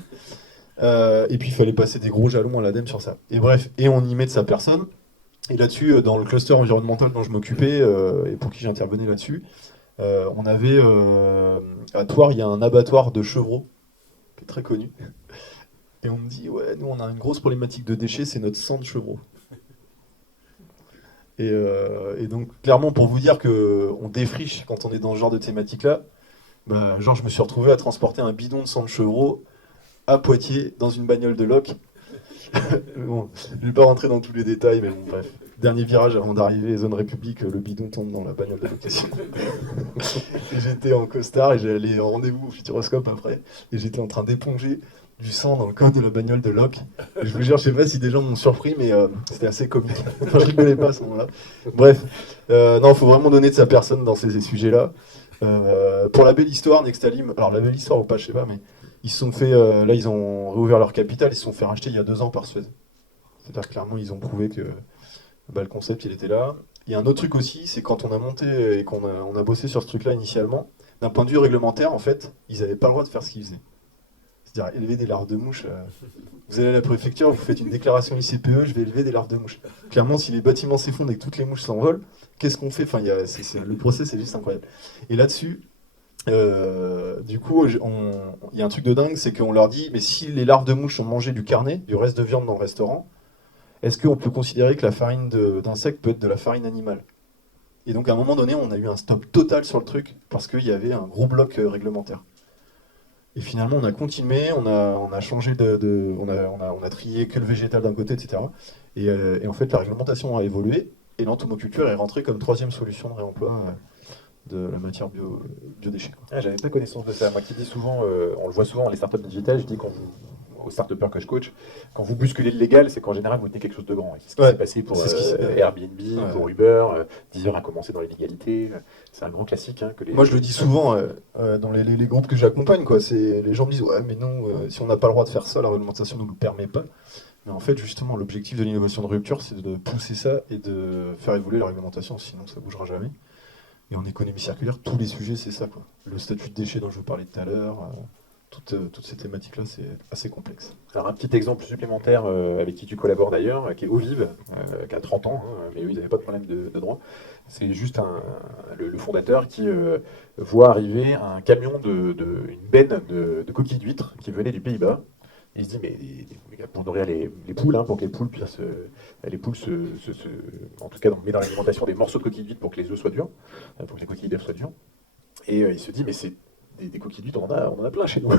Et puis il fallait passer des gros jalons à l'ADEME sur ça. Et bref, et on y met de sa personne. Et là-dessus, dans le cluster environnemental dont je m'occupais, et pour qui j'intervenais là-dessus, on avait à Thouars, il y a un abattoir de chevreaux, qui est très connu. Et on me dit, ouais, nous on a une grosse problématique de déchets, c'est notre sang de chevreaux. Et donc clairement, pour vous dire qu'on défriche quand on est dans ce genre de thématique-là, genre je me suis retrouvé à transporter un bidon de sang de chevreaux à Poitiers, dans une bagnole de loc, Bon, je vais pas rentrer dans tous les détails, mais bon, bref. Dernier virage avant d'arriver zone République, le bidon tombe dans la bagnole de location. Et j'étais en costard et j'allais en rendez-vous au Futuroscope après. Et j'étais en train d'éponger du sang dans le coffre de la bagnole de Locke. Et je vous jure, je sais pas si des gens m'ont surpris, mais c'était assez comique. Enfin, je rigolais pas à ce moment-là. Bref, non, faut vraiment donner de sa personne dans ces sujets-là. Pour la belle histoire, Nextalim, alors la belle histoire ou pas, je sais pas, mais ils se sont fait, là ils ont réouvert leur capital, ils se sont fait racheter il y a 2 ans par Suez. C'est-à-dire clairement ils ont prouvé que le concept il était là. Il y a un autre truc aussi, c'est quand on a monté et on a bossé sur ce truc-là initialement, d'un point de vue réglementaire, en fait, ils n'avaient pas le droit de faire ce qu'ils faisaient. C'est-à-dire élever des larves de mouches. Vous allez à la préfecture, vous faites une déclaration ICPE, je vais élever des larves de mouches. Clairement, si les bâtiments s'effondrent et que toutes les mouches s'envolent, qu'est-ce qu'on fait? Enfin, le procès, c'est juste incroyable. Et là-dessus, du coup, il y a un truc de dingue, c'est qu'on leur dit, mais si les larves de mouches ont mangé du carnet, du reste de viande dans le restaurant, est-ce qu'on peut considérer que la farine d'insectes peut être de la farine animale? Et donc à un moment donné, on a eu un stop total sur le truc, parce qu'il y avait un gros bloc réglementaire. Et finalement, on a continué, on a changé on a trié que le végétal d'un côté, etc. Et en fait, la réglementation a évolué, et l'entomoculture est rentrée comme 3e solution de réemploi de la matière biodéchets. Ah, j'avais pas connaissance de ça. Moi qui dis souvent, on le voit souvent dans les startups digitales, je dis aux startupeurs que je coach, quand vous bousculez le légal, c'est qu'en général vous tenez quelque chose de grand. Et c'est ce qui s'est passé pour Airbnb, pour Uber, Deezer a commencé dans l'illégalité. C'est un grand classique. Hein, Moi je le dis souvent dans les groupes que j'accompagne, quoi. Les gens me disent ouais mais non, si on n'a pas le droit de faire ça, la réglementation ne nous le permet pas. Mais en fait justement l'objectif de l'innovation de rupture c'est de pousser ça et de faire évoluer la réglementation, sinon ça bougera jamais. Et en économie circulaire, tous les sujets c'est ça, quoi. Le statut de déchet dont je vous parlais tout à l'heure. Toutes ces thématiques-là, c'est assez complexe. Alors un petit exemple supplémentaire avec qui tu collabores d'ailleurs, qui est Ovive, qui a 30 ans, hein, mais eux ils n'avaient pas de problème de droit. C'est juste le fondateur qui voit arriver un camion, une benne de coquilles d'huîtres qui venait du Pays-Bas. Il se dit mais pour nourrir les poules, hein, pour que les poules puissent en tout cas on met dans l'alimentation des morceaux de coquilles d'huîtres pour que les œufs soient durs, pour que les coquilles d'œufs soient dures. Et il se dit mais c'est des coquilles d'huîtres, on en a plein chez nous.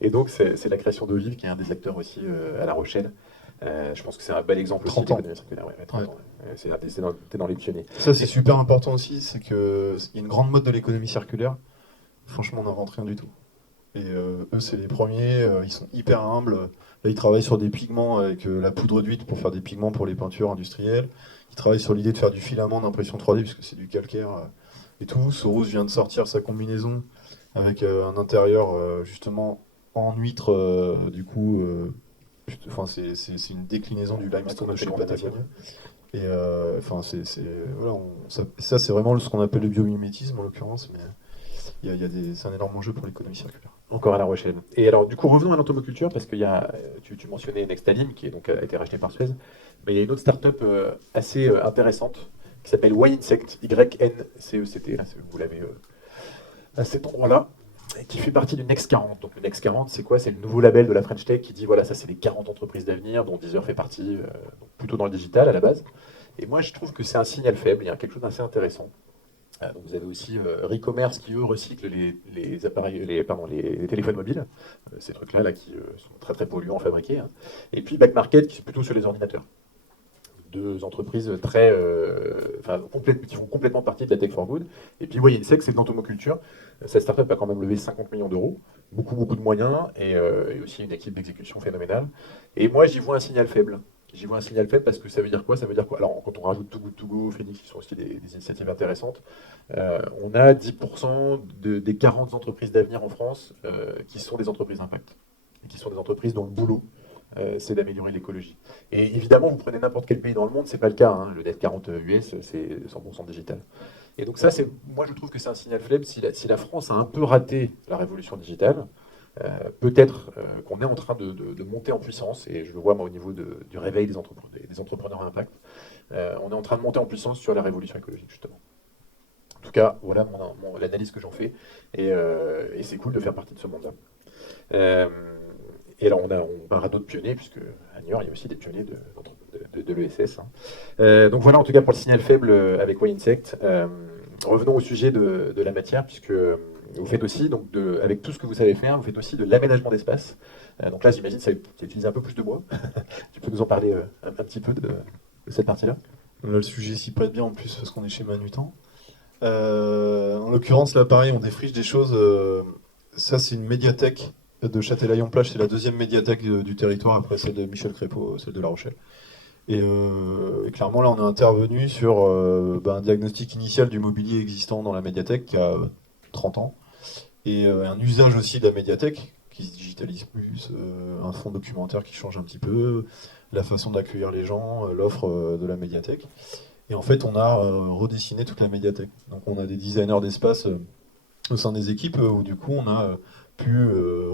Et donc, c'est la création d'Ovive, qui est un des acteurs aussi à La Rochelle. Je pense que c'est un bel exemple 30 aussi ans. d'économie circulaire. Ouais, 30 ans. T'es dans les pionniers. Ça, c'est super important aussi, c'est qu'il y a une grande mode de l'économie circulaire. Franchement, on n'invente rien du tout. Et eux, c'est les premiers, ils sont hyper humbles. Là, ils travaillent sur des pigments avec la poudre d'huître pour faire des pigments pour les peintures industrielles. Ils travaillent sur l'idée de faire du filament d'impression 3D, puisque c'est du calcaire et tout. Soros vient de sortir sa combinaison avec un intérieur justement en huître, du coup, c'est une déclinaison du limestone de chez Patagonia. Et voilà, ça c'est vraiment ce qu'on appelle le biomimétisme en l'occurrence, mais c'est un énorme enjeu pour l'économie circulaire. Encore à La Rochelle. Et alors, du coup, revenons à l'entomoculture, parce qu'il y a, tu mentionnais Nextalim, qui a été racheté par Suez, mais il y a une autre start-up assez intéressante, qui s'appelle Y-Insect, Y-N-C-E-C-T, vous l'avez à cet endroit-là, qui fait partie du Next 40. Donc le Next 40, c'est quoi? C'est le nouveau label de la French Tech qui dit, voilà, ça c'est les 40 entreprises d'avenir, dont Deezer fait partie, donc plutôt dans le digital à la base. Et moi, je trouve que c'est un signal faible, il y a quelque chose d'assez intéressant. Donc vous avez aussi Recommerce qui, eux, recycle les appareils, les téléphones mobiles, ces trucs-là qui sont très très polluants à fabriquer. Hein. Et puis Back Market qui est plutôt sur les ordinateurs. Deux entreprises qui font complètement partie de la Tech for Good. Et puis Y-Insect, c'est de l'entomoculture. Cette startup a quand même levé 50 millions d'euros, beaucoup de moyens, et aussi une équipe d'exécution phénoménale. Et moi, j'y vois un signal faible. J'y vois un signal faible parce que ça veut dire quoi? Ça veut dire quoi? Alors, quand on rajoute Too Good To Go, Phoenix, qui sont aussi des initiatives intéressantes, on a 10% des 40 entreprises d'avenir en France qui sont des entreprises impact, et qui sont des entreprises dont le boulot, c'est d'améliorer l'écologie. Et évidemment, vous prenez n'importe quel pays dans le monde, c'est pas le cas. Hein. Le Net 40 US, c'est 100% digital. Et donc ça, moi je trouve que c'est un signal faible. Si la France a un peu raté la révolution digitale, peut-être qu'on est en train de monter en puissance, et je le vois moi au niveau du réveil des entrepreneurs à impact, on est en train de monter en puissance sur la révolution écologique justement. En tout cas, voilà l'analyse que j'en fais, et c'est cool de faire partie de ce monde-là. Et alors on parlera d'autres pionniers, puisque à New York il y a aussi des pionniers de l'ESS. Hein. Donc voilà en tout cas pour le signal faible avec Y-Insect. Revenons au sujet de la matière, puisque vous faites aussi, donc avec tout ce que vous savez faire, vous faites aussi de l'aménagement d'espace. Donc là, j'imagine, ça utilise un peu plus de bois. Tu peux nous en parler un petit peu de cette partie-là? Là, le sujet s'y prête bien en plus parce qu'on est chez Manutan. En l'occurrence, là, pareil, on défriche des choses. Ça, c'est une médiathèque de Châtelaillon-Plage. C'est la deuxième médiathèque du territoire après celle de Michel Crépeau, celle de La Rochelle. Et clairement, là, on est intervenu sur un diagnostic initial du mobilier existant dans la médiathèque qui a 30 ans. Et un usage aussi de la médiathèque qui se digitalise plus, un fond documentaire qui change un petit peu, la façon d'accueillir les gens, l'offre de la médiathèque. Et en fait, on a redessiné toute la médiathèque. Donc on a des designers d'espace au sein des équipes où du coup on a pu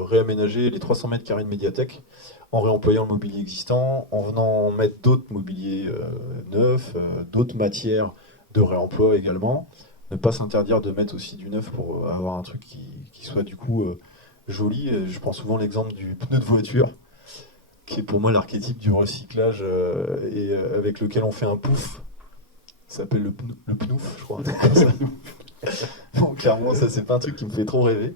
réaménager les 300 mètres carrés de médiathèque en réemployant le mobilier existant, en venant mettre d'autres mobiliers neufs, d'autres matières de réemploi également. Ne pas s'interdire de mettre aussi du neuf pour avoir un truc qui soit du coup joli. Je prends souvent l'exemple du pneu de voiture, qui est pour moi l'archétype du recyclage et avec lequel on fait un pouf. Ça s'appelle le pnouf, je crois. Bon, clairement, ça, c'est pas un truc qui me fait trop rêver.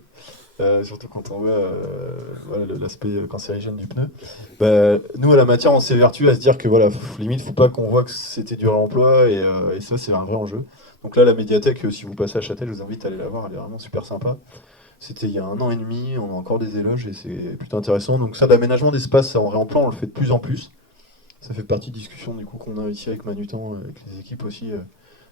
Surtout quand on voit l'aspect cancérigène du pneu. Nous, à la matière, on s'évertue à se dire que limite, faut pas qu'on voit que c'était du réemploi et ça, c'est un vrai enjeu. Donc là, la médiathèque, si vous passez à Châtel, je vous invite à aller la voir, elle est vraiment super sympa. C'était il y a 1 an et demi, on a encore des éloges et c'est plutôt intéressant. Donc ça, l'aménagement d'espace en réemploi, on le fait de plus en plus. Ça fait partie de discussions du coup qu'on a ici avec Manutan, avec les équipes aussi.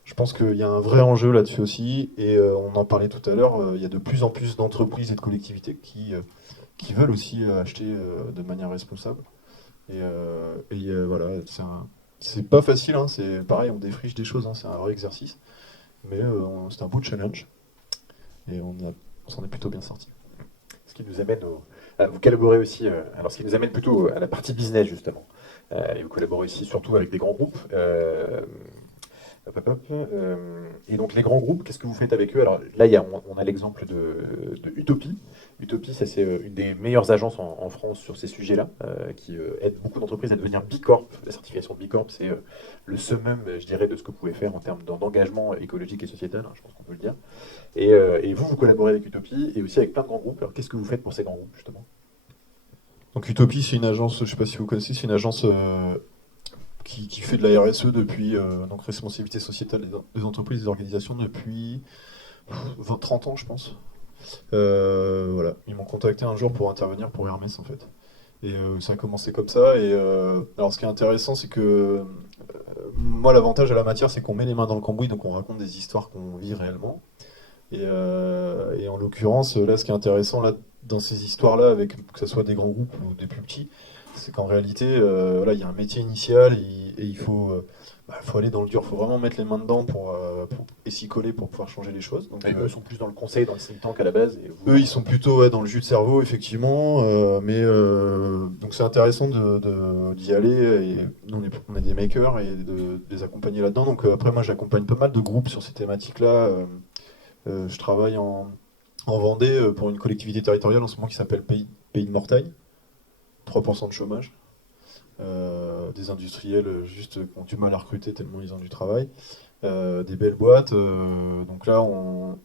Je pense qu'il y a un vrai enjeu là-dessus aussi, et on en parlait tout à l'heure, il y a de plus en plus d'entreprises et de collectivités qui veulent aussi acheter de manière responsable. Et voilà, c'est pas facile, hein, c'est pareil, on défriche des choses, hein, c'est un vrai exercice, mais c'est un beau challenge, et on s'en est plutôt bien sorti. Ce qui nous amène vous collaborez aussi, alors ce qui nous amène plutôt à la partie business justement, et vous collaborez aussi surtout avec des grands groupes. Et donc les grands groupes, qu'est-ce que vous faites avec eux? Alors là, on a l'exemple de Utopie. Utopie, ça c'est une des meilleures agences en France sur ces sujets-là, qui aide beaucoup d'entreprises à devenir B Corp. La certification B Corp, c'est le summum, je dirais, de ce que vous pouvez faire en termes d'engagement écologique et sociétal, hein, je pense qu'on peut le dire. Et vous collaborez avec Utopie et aussi avec plein de grands groupes. Alors qu'est-ce que vous faites pour ces grands groupes justement? Donc Utopie, c'est une agence, je ne sais pas si vous connaissez, c'est une agence qui fait de la RSE depuis, donc responsabilité sociétale des entreprises, des organisations, depuis 30 ans, je pense. Voilà. Ils m'ont contacté un jour pour intervenir pour Hermès, en fait. Et ça a commencé comme ça. Et alors, ce qui est intéressant, c'est que moi, l'avantage à la matière, c'est qu'on met les mains dans le cambouis, donc on raconte des histoires qu'on vit réellement. Et en l'occurrence, là, ce qui est intéressant là, dans ces histoires-là, avec que ce soit des grands groupes ou des plus petits, c'est qu'en réalité, il y a un métier initial et il faut aller dans le dur, il faut vraiment mettre les mains dedans et s'y coller pour pouvoir changer les choses. Donc, eux sont plus dans le conseil, dans le think tank à la base. Et eux, ils sont plutôt dans le jus de cerveau, effectivement, donc c'est intéressant d'y aller. Et nous, on est des makers et de les accompagner là-dedans. Donc après, moi, j'accompagne pas mal de groupes sur ces thématiques-là. Je travaille en Vendée pour une collectivité territoriale en ce moment qui s'appelle Pays de Mortagne. 3% de chômage, des industriels juste qui ont du mal à recruter tellement ils ont du travail, des belles boîtes. Donc là,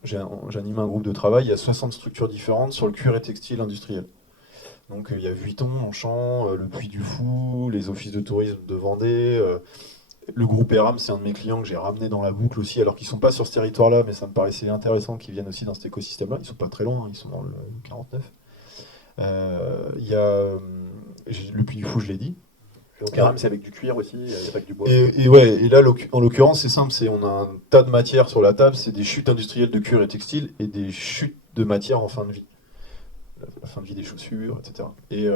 j'anime un groupe de travail, il y a 60 structures différentes sur le cuir et textile industriel. Donc il y a Vuitton, Longchamp, le Puy du Fou, les offices de tourisme de Vendée, le groupe Eram, c'est un de mes clients que j'ai ramené dans la boucle aussi, alors qu'ils ne sont pas sur ce territoire-là, mais ça me paraissait intéressant qu'ils viennent aussi dans cet écosystème-là. Ils ne sont pas très loin, hein, ils sont dans le 49. Il y a le Puy du Fou, je l'ai dit. Donc Eram, c'est avec du cuir aussi, il n'y a pas que du bois. Et là, en l'occurrence, c'est simple, on a un tas de matières sur la table, c'est des chutes industrielles de cuir et textile et des chutes de matières en fin de vie. La fin de vie des chaussures, etc. Et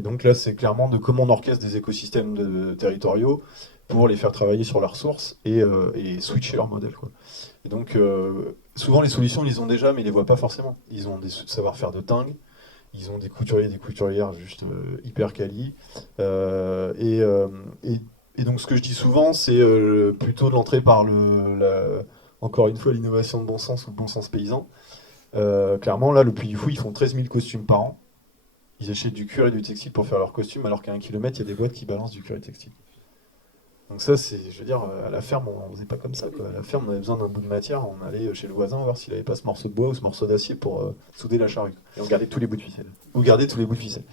donc là, c'est clairement de comment on orchestre des écosystèmes territoriaux pour les faire travailler sur leurs ressources et switcher leur modèle, quoi. Et donc, souvent, les solutions, ils les ont déjà, mais ils ne les voient pas forcément. Ils ont des savoir-faire de dingue. Ils ont des couturiers et des couturières juste hyper quali. Et donc ce que je dis souvent, c'est plutôt de l'entrée par encore une fois l'innovation de bon sens ou le bon sens paysan. Clairement, là, le Puy du Fou, ils font 13 000 costumes par an. Ils achètent du cuir et du textile pour faire leurs costumes, alors qu'à 1 kilomètre, il y a des boîtes qui balancent du cuir et textile. Donc ça, je veux dire, à la ferme, on faisait pas comme ça, quoi. À la ferme, on avait besoin d'un bout de matière, on allait chez le voisin voir s'il avait pas ce morceau de bois ou ce morceau d'acier pour souder la charrue. Et on gardait tous les bouts de ficelle. Ou garder tous les bouts de ficelle.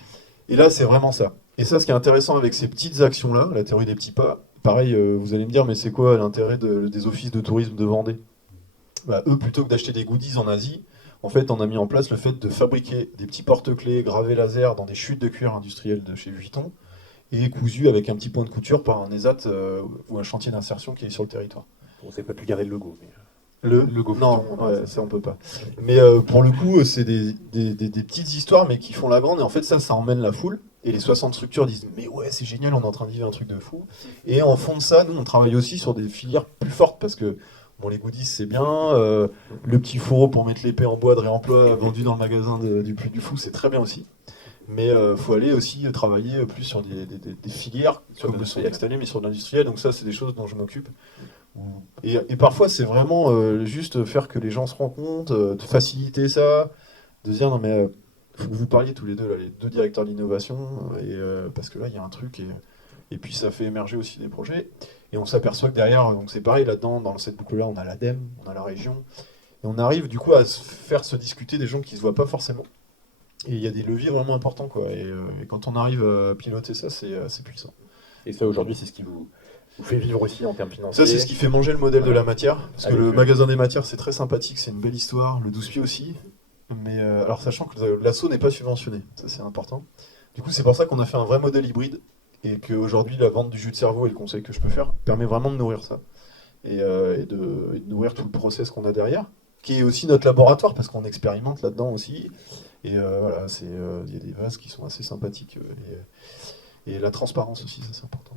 Et là, c'est vraiment ça. Et ça, ce qui est intéressant avec ces petites actions-là, la théorie des petits pas, pareil, vous allez me dire, mais c'est quoi l'intérêt des offices de tourisme de Vendée? Bah, eux, plutôt que d'acheter des goodies en Asie, en fait, on a mis en place le fait de fabriquer des petits porte-clés gravés laser dans des chutes de cuir industrielles de chez Vuitton et cousus avec un petit point de couture par un ESAT ou un chantier d'insertion qui est sur le territoire. On s'est pas pu garder le logo. Mais... Le logo. Non, ouais, ça on peut pas. Mais pour le coup, c'est des petites histoires, mais qui font la grande. Et en fait, ça emmène la foule. Et les 60 structures disent mais ouais, c'est génial, on est en train de vivre un truc de fou. Et en fond de ça, nous, on travaille aussi sur des filières plus fortes parce que bon, les goodies, c'est bien. Le petit fourreau pour mettre l'épée en bois de réemploi vendu dans le magasin du Puy du Fou, c'est très bien aussi. Mais faut aller aussi travailler plus sur des filières, comme le soleil extérieur, mais sur l'industriel. Donc ça, c'est des choses dont je m'occupe. Et parfois, c'est vraiment juste faire que les gens se rendent compte, de faciliter ça, de dire non mais vous parliez tous les deux, là, les deux directeurs d'innovation, parce que là, il y a un truc, et puis ça fait émerger aussi des projets. Et on s'aperçoit que derrière, donc c'est pareil là-dedans, dans cette boucle-là, on a l'ADEME, on a la région, et on arrive du coup à faire se discuter des gens qui se voient pas forcément. Et il y a des leviers vraiment importants, quoi. Et quand on arrive à piloter ça, c'est puissant. Et ça, aujourd'hui, c'est ce qui vous fait vivre aussi en termes financiers. Ça, c'est ce qui fait manger le modèle de la matière. Parce que le magasin des matières, c'est très sympathique, c'est une belle histoire. Le 12 pieds aussi. Mais alors, sachant que l'assaut n'est pas subventionné, ça c'est important. Du coup, c'est pour ça qu'on a fait un vrai modèle hybride. Et qu'aujourd'hui, la vente du jus de cerveau et le conseil que je peux faire permet vraiment de nourrir ça. Et de nourrir tout le process qu'on a derrière, qui est aussi notre laboratoire, parce qu'on expérimente là-dedans aussi. Et voilà, il y a des vases qui sont assez sympathiques. Et la transparence aussi, ça c'est important.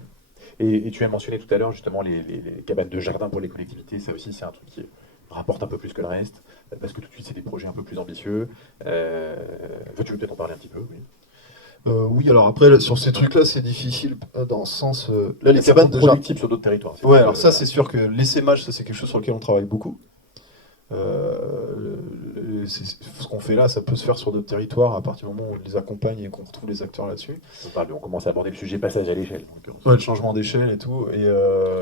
Et tu as mentionné tout à l'heure justement les cabanes de jardin pour les collectivités. Ça aussi, c'est un truc qui rapporte un peu plus que le reste, parce que tout de suite, c'est des projets un peu plus ambitieux. Tu veux peut-être en parler un petit peu, oui. Oui, alors après, sur ces trucs-là, c'est difficile dans ce sens. Là, les cabanes de jardin sur d'autres territoires. Ouais, alors ça, c'est sûr que l'essaimage, ça c'est quelque chose sur lequel on travaille beaucoup. Ce qu'on fait là, ça peut se faire sur d'autres territoires à partir du moment où on les accompagne et qu'on retrouve les acteurs là-dessus. On commence à aborder le sujet passage à l'échelle. Ouais, le changement d'échelle et tout. Il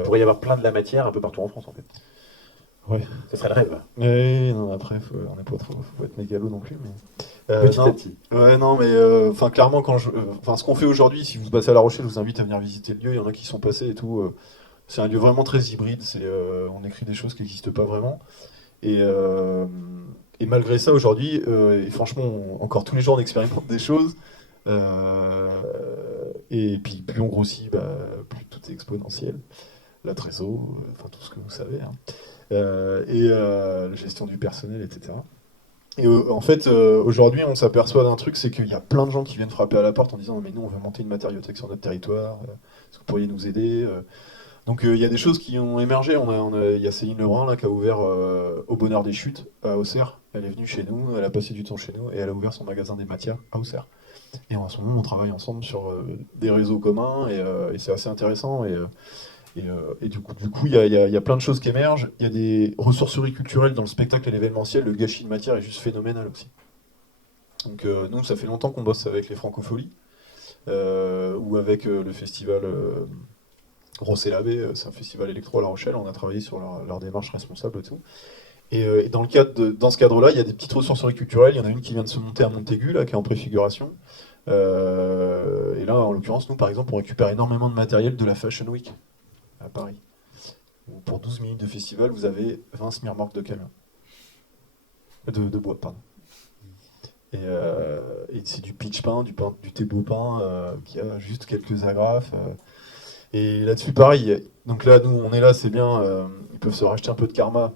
pourrait y avoir plein de la matière un peu partout en France, en fait. Ouais. Ce serait le rêve. Oui, non, après, on n'est pas trop, faut pas être mégalo non plus, mais petit à petit. Ouais, non, mais clairement, ce qu'on fait aujourd'hui, si vous passez à La Rochelle, je vous invite à venir visiter le lieu. Il y en a qui sont passés et tout. C'est un lieu vraiment très hybride. On écrit des choses qui n'existent pas vraiment. Et malgré ça, aujourd'hui, et franchement, encore tous les jours, on expérimente des choses. Et puis, plus on grossit, plus tout est exponentiel. La trésor, tout ce que vous savez. Hein. La gestion du personnel, etc. Et en fait, aujourd'hui, on s'aperçoit d'un truc, c'est qu'il y a plein de gens qui viennent frapper à la porte en disant « Mais nous, on veut monter une matériothèque sur notre territoire. Est-ce que vous pourriez nous aider ?» Donc il y a des choses qui ont émergé. Il y a Céline Lebrun là, qui a ouvert Au Bonheur des Chutes à Auxerre. Elle est venue chez nous, elle a passé du temps chez nous et elle a ouvert son magasin des matières à Auxerre. Et en ce moment, on travaille ensemble sur des réseaux communs et c'est assez intéressant. Et du coup, il y a plein de choses qui émergent. Il y a des ressourceries culturelles dans le spectacle et l'événementiel. Le gâchis de matière est juste phénoménal aussi. Donc nous, ça fait longtemps qu'on bosse avec les Francopholies ou avec le festival Rosé Lavé, c'est un festival électro à La Rochelle. On a travaillé sur leur démarche responsable et tout. Et dans ce cadre-là, il y a des petites ressourceries culturelles. Il y en a une qui vient de se monter à Montaigu, là, qui est en préfiguration. Et là, en l'occurrence, nous, par exemple, on récupère énormément de matériel de la Fashion Week à Paris. Pour 12 minutes de festival, vous avez 20 smirmorques de camion. De bois, pardon. Et c'est du pitch pain, du thé beau pain, qui a juste quelques agrafes. Et là-dessus, pareil. Donc là, nous, on est là, c'est bien. Ils peuvent se racheter un peu de karma.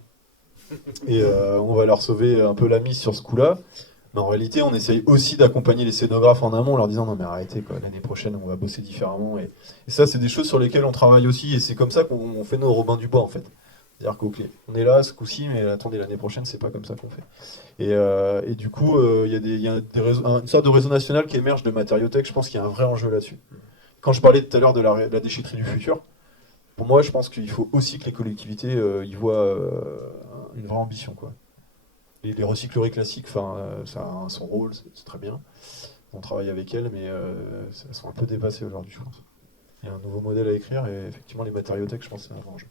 Et on va leur sauver un peu la mise sur ce coup-là. Mais en réalité, on essaye aussi d'accompagner les scénographes en amont en leur disant non mais arrêtez, quoi, l'année prochaine on va bosser différemment. Et ça, c'est des choses sur lesquelles on travaille aussi et c'est comme ça qu'on fait nos Robins du Bois en fait. C'est-à-dire qu'on est là ce coup-ci, mais attendez, l'année prochaine c'est pas comme ça qu'on fait. Et du coup, il y a une sorte de réseau national qui émerge de matériothèque. Je pense qu'il y a un vrai enjeu là-dessus. Quand je parlais tout à l'heure de la déchetterie du futur, pour moi je pense qu'il faut aussi que les collectivités y voient une vraie ambition, quoi. Les recycleries classiques, ça a son rôle, c'est très bien. On travaille avec elles, mais elles sont un peu dépassées aujourd'hui, je pense. Il y a un nouveau modèle à écrire et effectivement les matériauthèques, je pense que c'est un grand enjeu.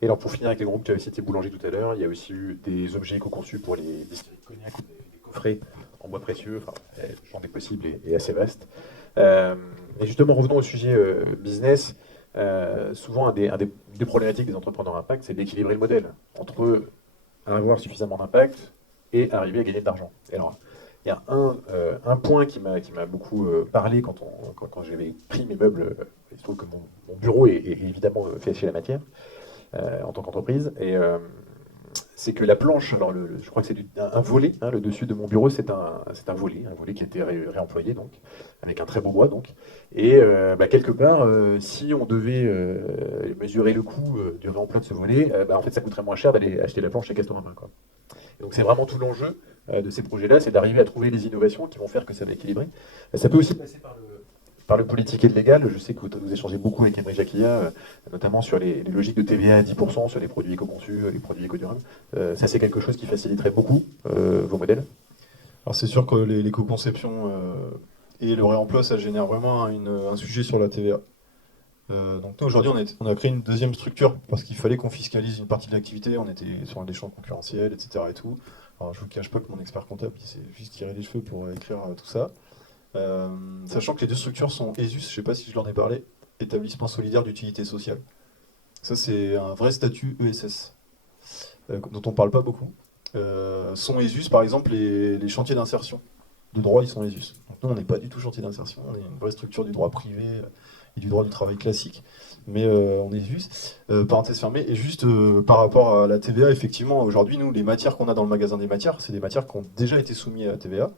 Et alors pour finir avec les groupes, tu avais cité boulanger tout à l'heure, il y a aussi eu des objets éco-conçus pour les distilleries de cognac ou des coffrets en bois précieux, enfin, le champ des possibles est assez vaste. Et justement, revenons au sujet business. Souvent, un des problématiques des entrepreneurs impact, c'est d'équilibrer le modèle entre avoir suffisamment d'impact et arriver à gagner de l'argent. Et alors, il y a un point qui m'a beaucoup parlé quand j'avais pris mes meubles. Il se trouve que mon bureau est évidemment fait chez La Matière en tant qu'entreprise. Et c'est que la planche, alors je crois que c'est un volet, hein, le dessus de mon bureau, c'est un volet qui a été réemployé, donc, avec un très beau bois. Donc. Et quelque part, si on devait mesurer le coût du réemploi de ce volet, en fait, ça coûterait moins cher d'aller acheter la planche chez Castorama, quoi. Et donc c'est vraiment tout l'enjeu de ces projets-là, c'est d'arriver à trouver les innovations qui vont faire que ça va équilibrer. Ça peut aussi passer par le politique et le légal. Je sais que vous échangez beaucoup avec Emery Jacquilla, notamment sur les logiques de TVA à 10% sur les produits éco-conçus, les produits éco-durables. Ça, c'est quelque chose qui faciliterait beaucoup vos modèles. Alors c'est sûr que l'éco-conception et le réemploi, ça génère vraiment un sujet sur la TVA. Donc nous, aujourd'hui, on a créé une deuxième structure parce qu'il fallait qu'on fiscalise une partie de l'activité. On était sur des champs concurrentiels, etc. et tout. Alors je vous cache pas que mon expert comptable, il s'est juste tiré les cheveux pour écrire tout ça. Sachant que les deux structures sont ESUS, je ne sais pas si je leur ai parlé, établissement solidaire d'utilité sociale. Ça, c'est un vrai statut ESS, dont on ne parle pas beaucoup. Sont ESUS, par exemple, les chantiers d'insertion de droit, ils sont ESUS. Donc nous, on n'est pas du tout chantier d'insertion, on est une vraie structure du droit privé et du droit du travail classique, mais on est ESUS. Parenthèse fermée, et juste par rapport à la TVA, effectivement, aujourd'hui, nous, les matières qu'on a dans le magasin des matières, c'est des matières qui ont déjà été soumises à la TVA,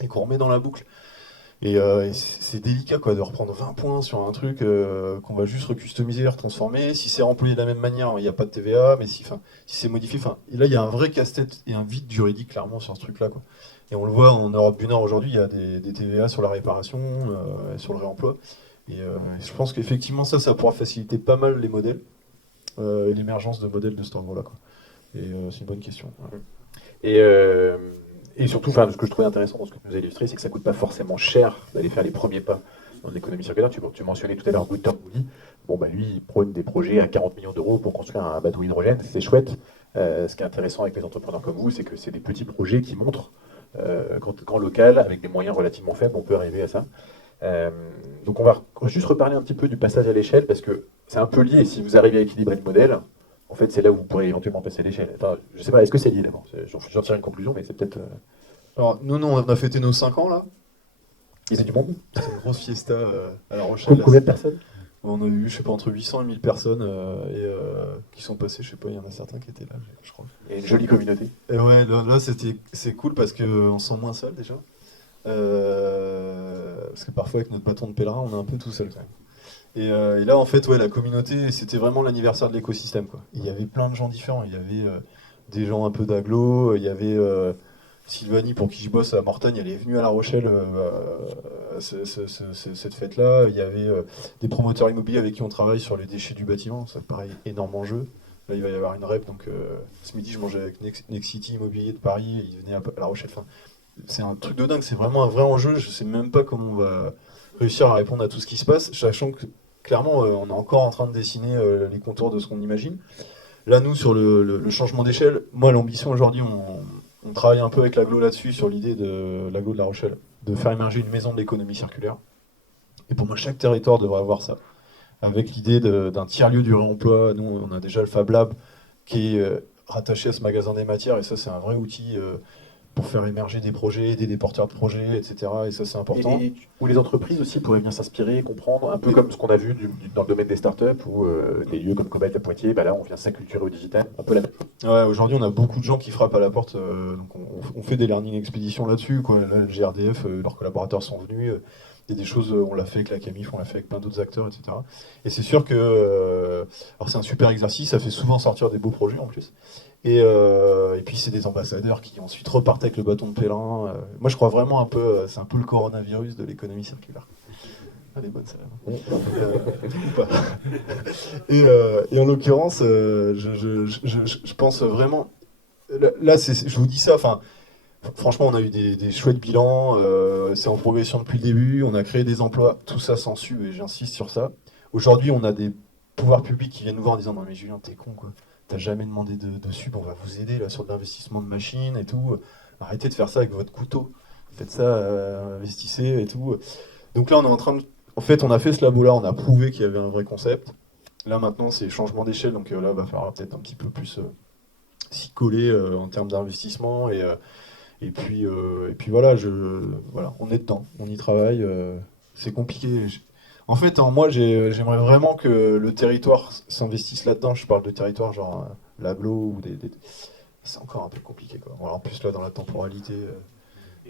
et qu'on remet dans la boucle. Et c'est délicat quoi, de reprendre 20 points sur un truc qu'on va juste recustomiser, retransformer. Si c'est remployé de la même manière, il n'y a pas de TVA, mais si c'est modifié, là il y a un vrai casse-tête et un vide juridique clairement sur ce truc-là, quoi. Et on le voit en Europe du Nord aujourd'hui, il y a des TVA sur la réparation, sur le réemploi. Et je pense qu'effectivement ça pourra faciliter pas mal les modèles et l'émergence de modèles de cet ordre-là, quoi. Et c'est une bonne question. Ouais. Et surtout, ce que je trouvais intéressant dans ce que tu nous as illustré, c'est que ça ne coûte pas forcément cher d'aller faire les premiers pas dans l'économie circulaire. Tu mentionnais tout à l'heure Gunther Moody. Lui, il prône des projets à 40 millions d'euros pour construire un bateau hydrogène. C'est chouette. Ce qui est intéressant avec les entrepreneurs comme vous, c'est que c'est des petits projets qui montrent qu'en local, avec des moyens relativement faibles, on peut arriver à ça. Donc on va juste reparler un petit peu du passage à l'échelle, parce que c'est un peu lié. Et si vous arrivez à équilibrer le modèle, en fait, c'est là où vous pourrez éventuellement passer à l'échelle. Attends, je sais pas, est-ce que c'est lié d'abord? J'en tire une conclusion, mais c'est peut-être... Alors, nous, on a fêté nos 5 ans, là. Il y a du monde. C'est une grosse fiesta à La Rochelle. Combien de personnes? On a eu, je sais pas, entre 800 et 1000 personnes qui sont passées, je sais pas, il y en a certains qui étaient là, je crois. Et une jolie communauté. Et ouais, là c'est cool parce qu'on se sent moins seul déjà. Parce que parfois, avec notre bâton de pèlerin, on est un peu tout seul quand même. Et là, en fait, ouais, la communauté, c'était vraiment l'anniversaire de l'écosystème, quoi. Il y avait plein de gens différents. Il y avait des gens un peu d'agglo, il y avait Sylvanie, pour qui je bosse à Mortagne, elle est venue à La Rochelle cette fête-là. Il y avait des promoteurs immobiliers avec qui on travaille sur les déchets du bâtiment. Ça paraît énorme enjeu. Là, il va y avoir une rep. Donc, ce midi, je mangeais avec Nexity Immobilier de Paris. Ils venaient à La Rochelle. Enfin, c'est un truc de dingue. C'est vraiment un vrai enjeu. Je sais même pas comment on va réussir à répondre à tout ce qui se passe, sachant que clairement, on est encore en train de dessiner les contours de ce qu'on imagine. Là, nous, sur le changement d'échelle, moi, l'ambition aujourd'hui, on travaille un peu avec l'aglo là-dessus, sur l'idée de l'aglo de La Rochelle, de faire émerger une maison de l'économie circulaire. Et pour moi, chaque territoire devrait avoir ça, avec l'idée d'un tiers-lieu du réemploi. Nous, on a déjà le Fab Lab qui est rattaché à ce magasin des matières, et ça, c'est un vrai outil pour faire émerger des projets, aider des porteurs de projets, etc. Et ça, c'est important. Et où les entreprises aussi pourraient venir s'inspirer, comprendre, un peu comme ce qu'on a vu dans le domaine des startups, où des lieux comme Cobalt à Poitiers, là, on vient s'inculturer au digital, un peu la même chose. Ouais, aujourd'hui, on a beaucoup de gens qui frappent à la porte. Donc on fait des learning expéditions là-dessus, quoi. Là, le GRDF, leurs collaborateurs sont venus. Il y a des choses, on l'a fait avec la Camif, on l'a fait avec plein d'autres acteurs, etc. Et c'est sûr que alors c'est un super exercice, ça fait souvent sortir des beaux projets en plus. Et puis c'est des ambassadeurs qui ensuite repartent avec le bâton de pèlerin. Moi je crois vraiment un peu, c'est un peu le coronavirus de l'économie circulaire. Elle est bonne celle-là. Ou pas. Et en l'occurrence, je pense vraiment. Là, je vous dis ça, enfin. franchement, on a eu des chouettes bilans, c'est en progression depuis le début, on a créé des emplois, tout ça sans sub, et j'insiste sur ça. Aujourd'hui, on a des pouvoirs publics qui viennent nous voir en disant « Non mais Julien, t'es con quoi, t'as jamais demandé de sub, on va vous aider là sur de l'investissement de machines et tout. Arrêtez de faire ça avec votre couteau, faites ça, investissez et tout. » Donc là, on est en train de... En fait, on a fait ce labo-là, on a prouvé qu'il y avait un vrai concept. Là maintenant, c'est changement d'échelle, donc là, il va falloir peut-être un petit peu plus s'y coller en termes d'investissement. Et puis voilà, voilà, on est dedans, on y travaille, c'est compliqué. En fait, moi, j'aimerais vraiment que le territoire s'investisse là-dedans. Je parle de territoire genre l'aglo ou c'est encore un peu compliqué, quoi. Alors, en plus, là, dans la temporalité...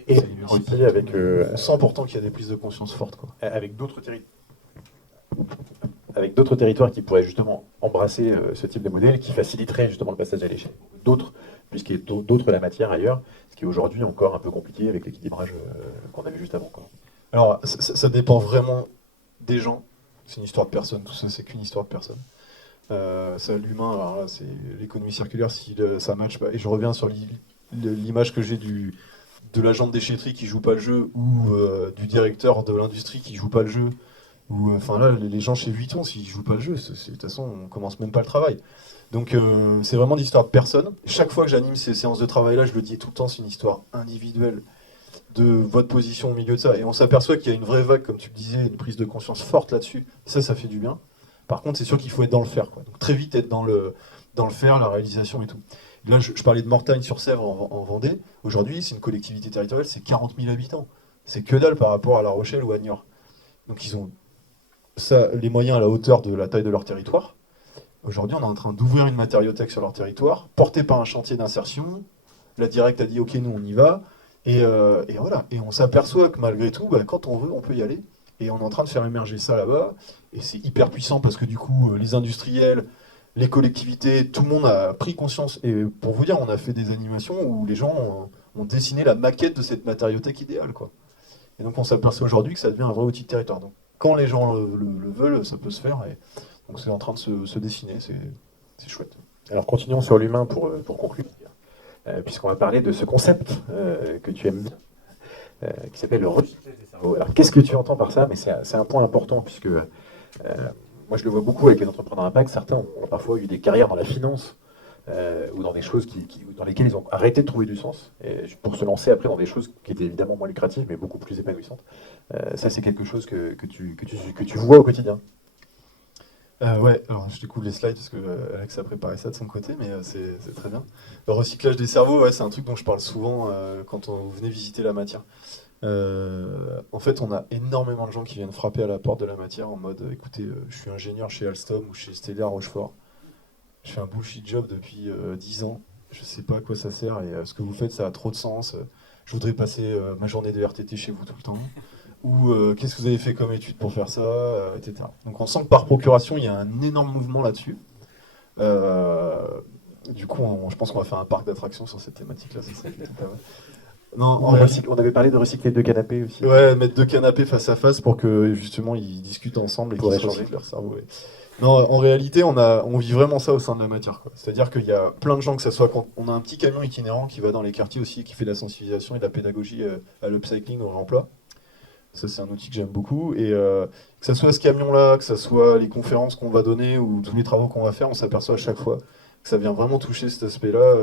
Et aussi avec... on sent pourtant qu'il y a des prises de conscience fortes, quoi. Avec d'autres territoires qui pourraient justement embrasser ce type de modèle, qui faciliterait justement le passage à l'échelle. D'autres, puisqu'il y a d'autres la matière ailleurs, ce qui est aujourd'hui encore un peu compliqué avec l'équilibrage qu'on a vu juste avant, quoi. Alors, ça dépend vraiment des gens. C'est une histoire de personne, tout ça, c'est qu'une histoire de personne. Ça, l'humain, alors là, c'est l'économie circulaire, si ça match pas. Et je reviens sur l'image que j'ai de l'agent de déchetterie qui joue pas le jeu, ou du directeur de l'industrie qui joue pas le jeu. Enfin là, les gens chez Vuitton, s'ils jouent pas le jeu, de toute façon, on commence même pas le travail. Donc c'est vraiment l'histoire de personne. Chaque fois que j'anime ces séances de travail-là, je le dis tout le temps, c'est une histoire individuelle de votre position au milieu de ça. Et on s'aperçoit qu'il y a une vraie vague, comme tu le disais, une prise de conscience forte là-dessus. Ça fait du bien. Par contre, c'est sûr qu'il faut être dans le faire, quoi. Donc très vite être dans le faire, la réalisation et tout. Là, je parlais de Mortagne-sur-Sèvre en Vendée. Aujourd'hui, c'est une collectivité territoriale, c'est 40 000 habitants. C'est que dalle par rapport à La Rochelle ou à Niort. Donc ils ont les moyens à la hauteur de la taille de leur territoire. Aujourd'hui, on est en train d'ouvrir une matériothèque sur leur territoire, portée par un chantier d'insertion. La directe a dit « Ok, nous, on y va ». Et voilà. Et on s'aperçoit que malgré tout, quand on veut, on peut y aller. Et on est en train de faire émerger ça là-bas. Et c'est hyper puissant parce que du coup, les industriels, les collectivités, tout le monde a pris conscience. Et pour vous dire, on a fait des animations où les gens ont dessiné la maquette de cette matériothèque idéale, quoi. Et donc on s'aperçoit aujourd'hui que ça devient un vrai outil de territoire. Donc quand les gens le veulent, ça peut se faire. Et donc c'est en train de se dessiner. C'est chouette. Alors continuons sur l'humain pour conclure. Puisqu'on va parler de ce concept que tu aimes bien, qui s'appelle le recyclage des cerveaux. Alors qu'est-ce que tu entends par ça? Mais c'est un point important, puisque moi je le vois beaucoup avec les entrepreneurs impact. Certains ont parfois eu des carrières dans la finance, ou dans des choses dans lesquelles ils ont arrêté de trouver du sens, et pour se lancer après dans des choses qui étaient évidemment moins lucratives, mais beaucoup plus épanouissantes. Ça c'est quelque chose que tu vois au quotidien. Ouais, alors je découvre les slides parce que Alex a préparé ça de son côté, mais c'est très bien. Le recyclage des cerveaux, ouais, c'est un truc dont je parle souvent quand on venait visiter la matière. En fait, on a énormément de gens qui viennent frapper à la porte de la matière en mode écoutez, je suis ingénieur chez Alstom ou chez Stellar Rochefort. Je fais un bullshit job depuis 10 ans. Je sais pas à quoi ça sert et ce que vous faites, ça a trop de sens. Je voudrais passer ma journée de VRTT chez vous tout le temps. Ou qu'est-ce que vous avez fait comme étude pour faire ça, etc. Donc on sent que par procuration, il y a un énorme mouvement là-dessus. Du coup, je pense qu'on va faire un parc d'attractions sur cette thématique-là. Ça serait pas mal. Non, On avait parlé de recycler 2 canapés aussi. Ouais, mettre 2 canapés face à face pour que justement ils discutent ensemble et qu'ils échangent leur cerveau. Ouais. Non, en réalité, on vit vraiment ça au sein de la matière, quoi. C'est-à-dire qu'il y a plein de gens, que ça soit quand on a un petit camion itinérant qui va dans les quartiers aussi, qui fait de la sensibilisation et de la pédagogie à l'upcycling, au réemploi. Ça, c'est un outil que j'aime beaucoup. Et que ce soit ce camion-là, que ce soit les conférences qu'on va donner ou tous les travaux qu'on va faire, on s'aperçoit à chaque fois que ça vient vraiment toucher cet aspect-là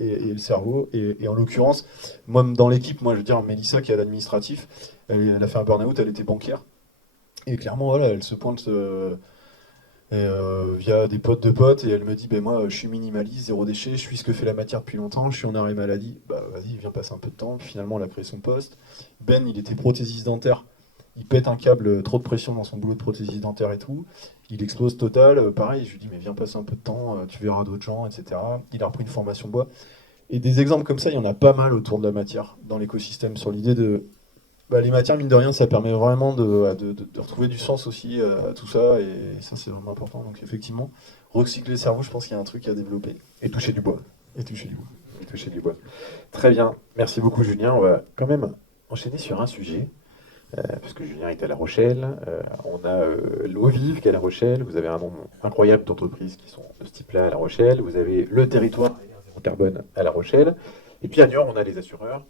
et le cerveau. Et en l'occurrence, moi, dans l'équipe, je veux dire, Mélissa, qui est à l'administratif, elle a fait un burn-out, elle était bancaire. Et clairement, voilà, elle se pointe via des potes de potes et elle me dit moi je suis minimaliste, 0 déchet, je suis ce que fait la matière depuis longtemps, je suis en arrêt maladie, vas-y viens passer un peu de temps. Puis finalement elle a créé son poste. Ben, il était prothésiste dentaire, il pète un câble, trop de pression dans son boulot de prothésiste dentaire et tout, il explose total, pareil, je lui dis mais viens passer un peu de temps, tu verras d'autres gens, etc. Il a repris une formation bois. Et des exemples comme ça, il y en a pas mal autour de la matière dans l'écosystème, sur l'idée de les matières, mine de rien, ça permet vraiment de retrouver du sens aussi à tout ça, et ça c'est vraiment important. Donc effectivement, recycler le cerveau, je pense qu'il y a un truc à développer. Et toucher du bois. Et toucher du bois. Et toucher du bois. Très bien, merci beaucoup Julien. On va quand même enchaîner sur un sujet, puisque Julien est à La Rochelle. On a l'eau vive qui est à La Rochelle. Vous avez un nombre incroyable d'entreprises qui sont de ce type-là à La Rochelle. Vous avez le territoire zéro carbone à La Rochelle. Et puis à Niort, on a les assureurs.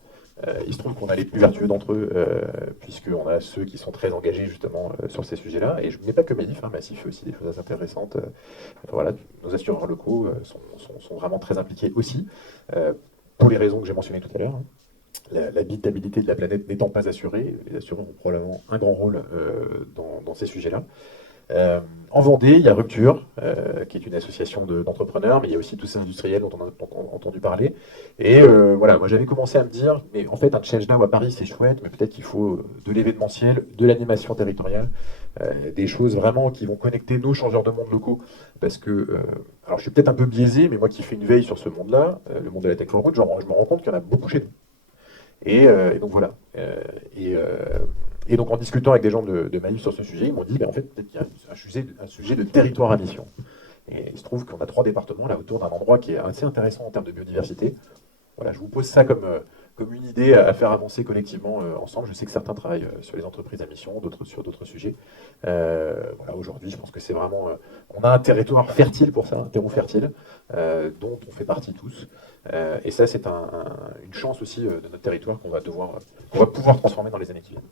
Il se trouve qu'on a les plus vertueux d'entre eux, puisqu'on a ceux qui sont très engagés justement sur ces sujets-là. Et je n'ai pas que Maïf, Massif fait aussi des choses assez intéressantes. Voilà, nos assureurs locaux sont vraiment très impliqués aussi, pour les raisons que j'ai mentionnées tout à l'heure. L'habitabilité de la planète n'étant pas assurée, les assureurs ont probablement un grand rôle dans ces sujets-là. En Vendée, il y a Rupture, qui est une association d'entrepreneurs, mais il y a aussi tous ces industriels dont on a entendu parler. Et voilà, moi j'avais commencé à me dire, mais en fait un Change Now à Paris c'est chouette, mais peut-être qu'il faut de l'événementiel, de l'animation territoriale, des choses vraiment qui vont connecter nos changeurs de monde locaux. Parce que, alors je suis peut-être un peu biaisé, mais moi qui fais une veille sur ce monde-là, le monde de la tech for good, je me rends compte qu'il y en a beaucoup chez nous. Et donc voilà. Et donc en discutant avec des gens de Maïf sur ce sujet, ils m'ont dit, en fait, peut-être qu'il y a un sujet de territoire à mission. Et il se trouve qu'on a 3 départements là autour d'un endroit qui est assez intéressant en termes de biodiversité. Voilà, je vous pose ça comme une idée à faire avancer collectivement ensemble. Je sais que certains travaillent sur les entreprises à mission, d'autres sur d'autres sujets. Voilà, aujourd'hui, je pense que c'est vraiment... on a un territoire fertile pour ça, un terreau fertile, dont on fait partie tous. Et ça, c'est une chance aussi de notre territoire qu'on va pouvoir transformer dans les années qui viennent.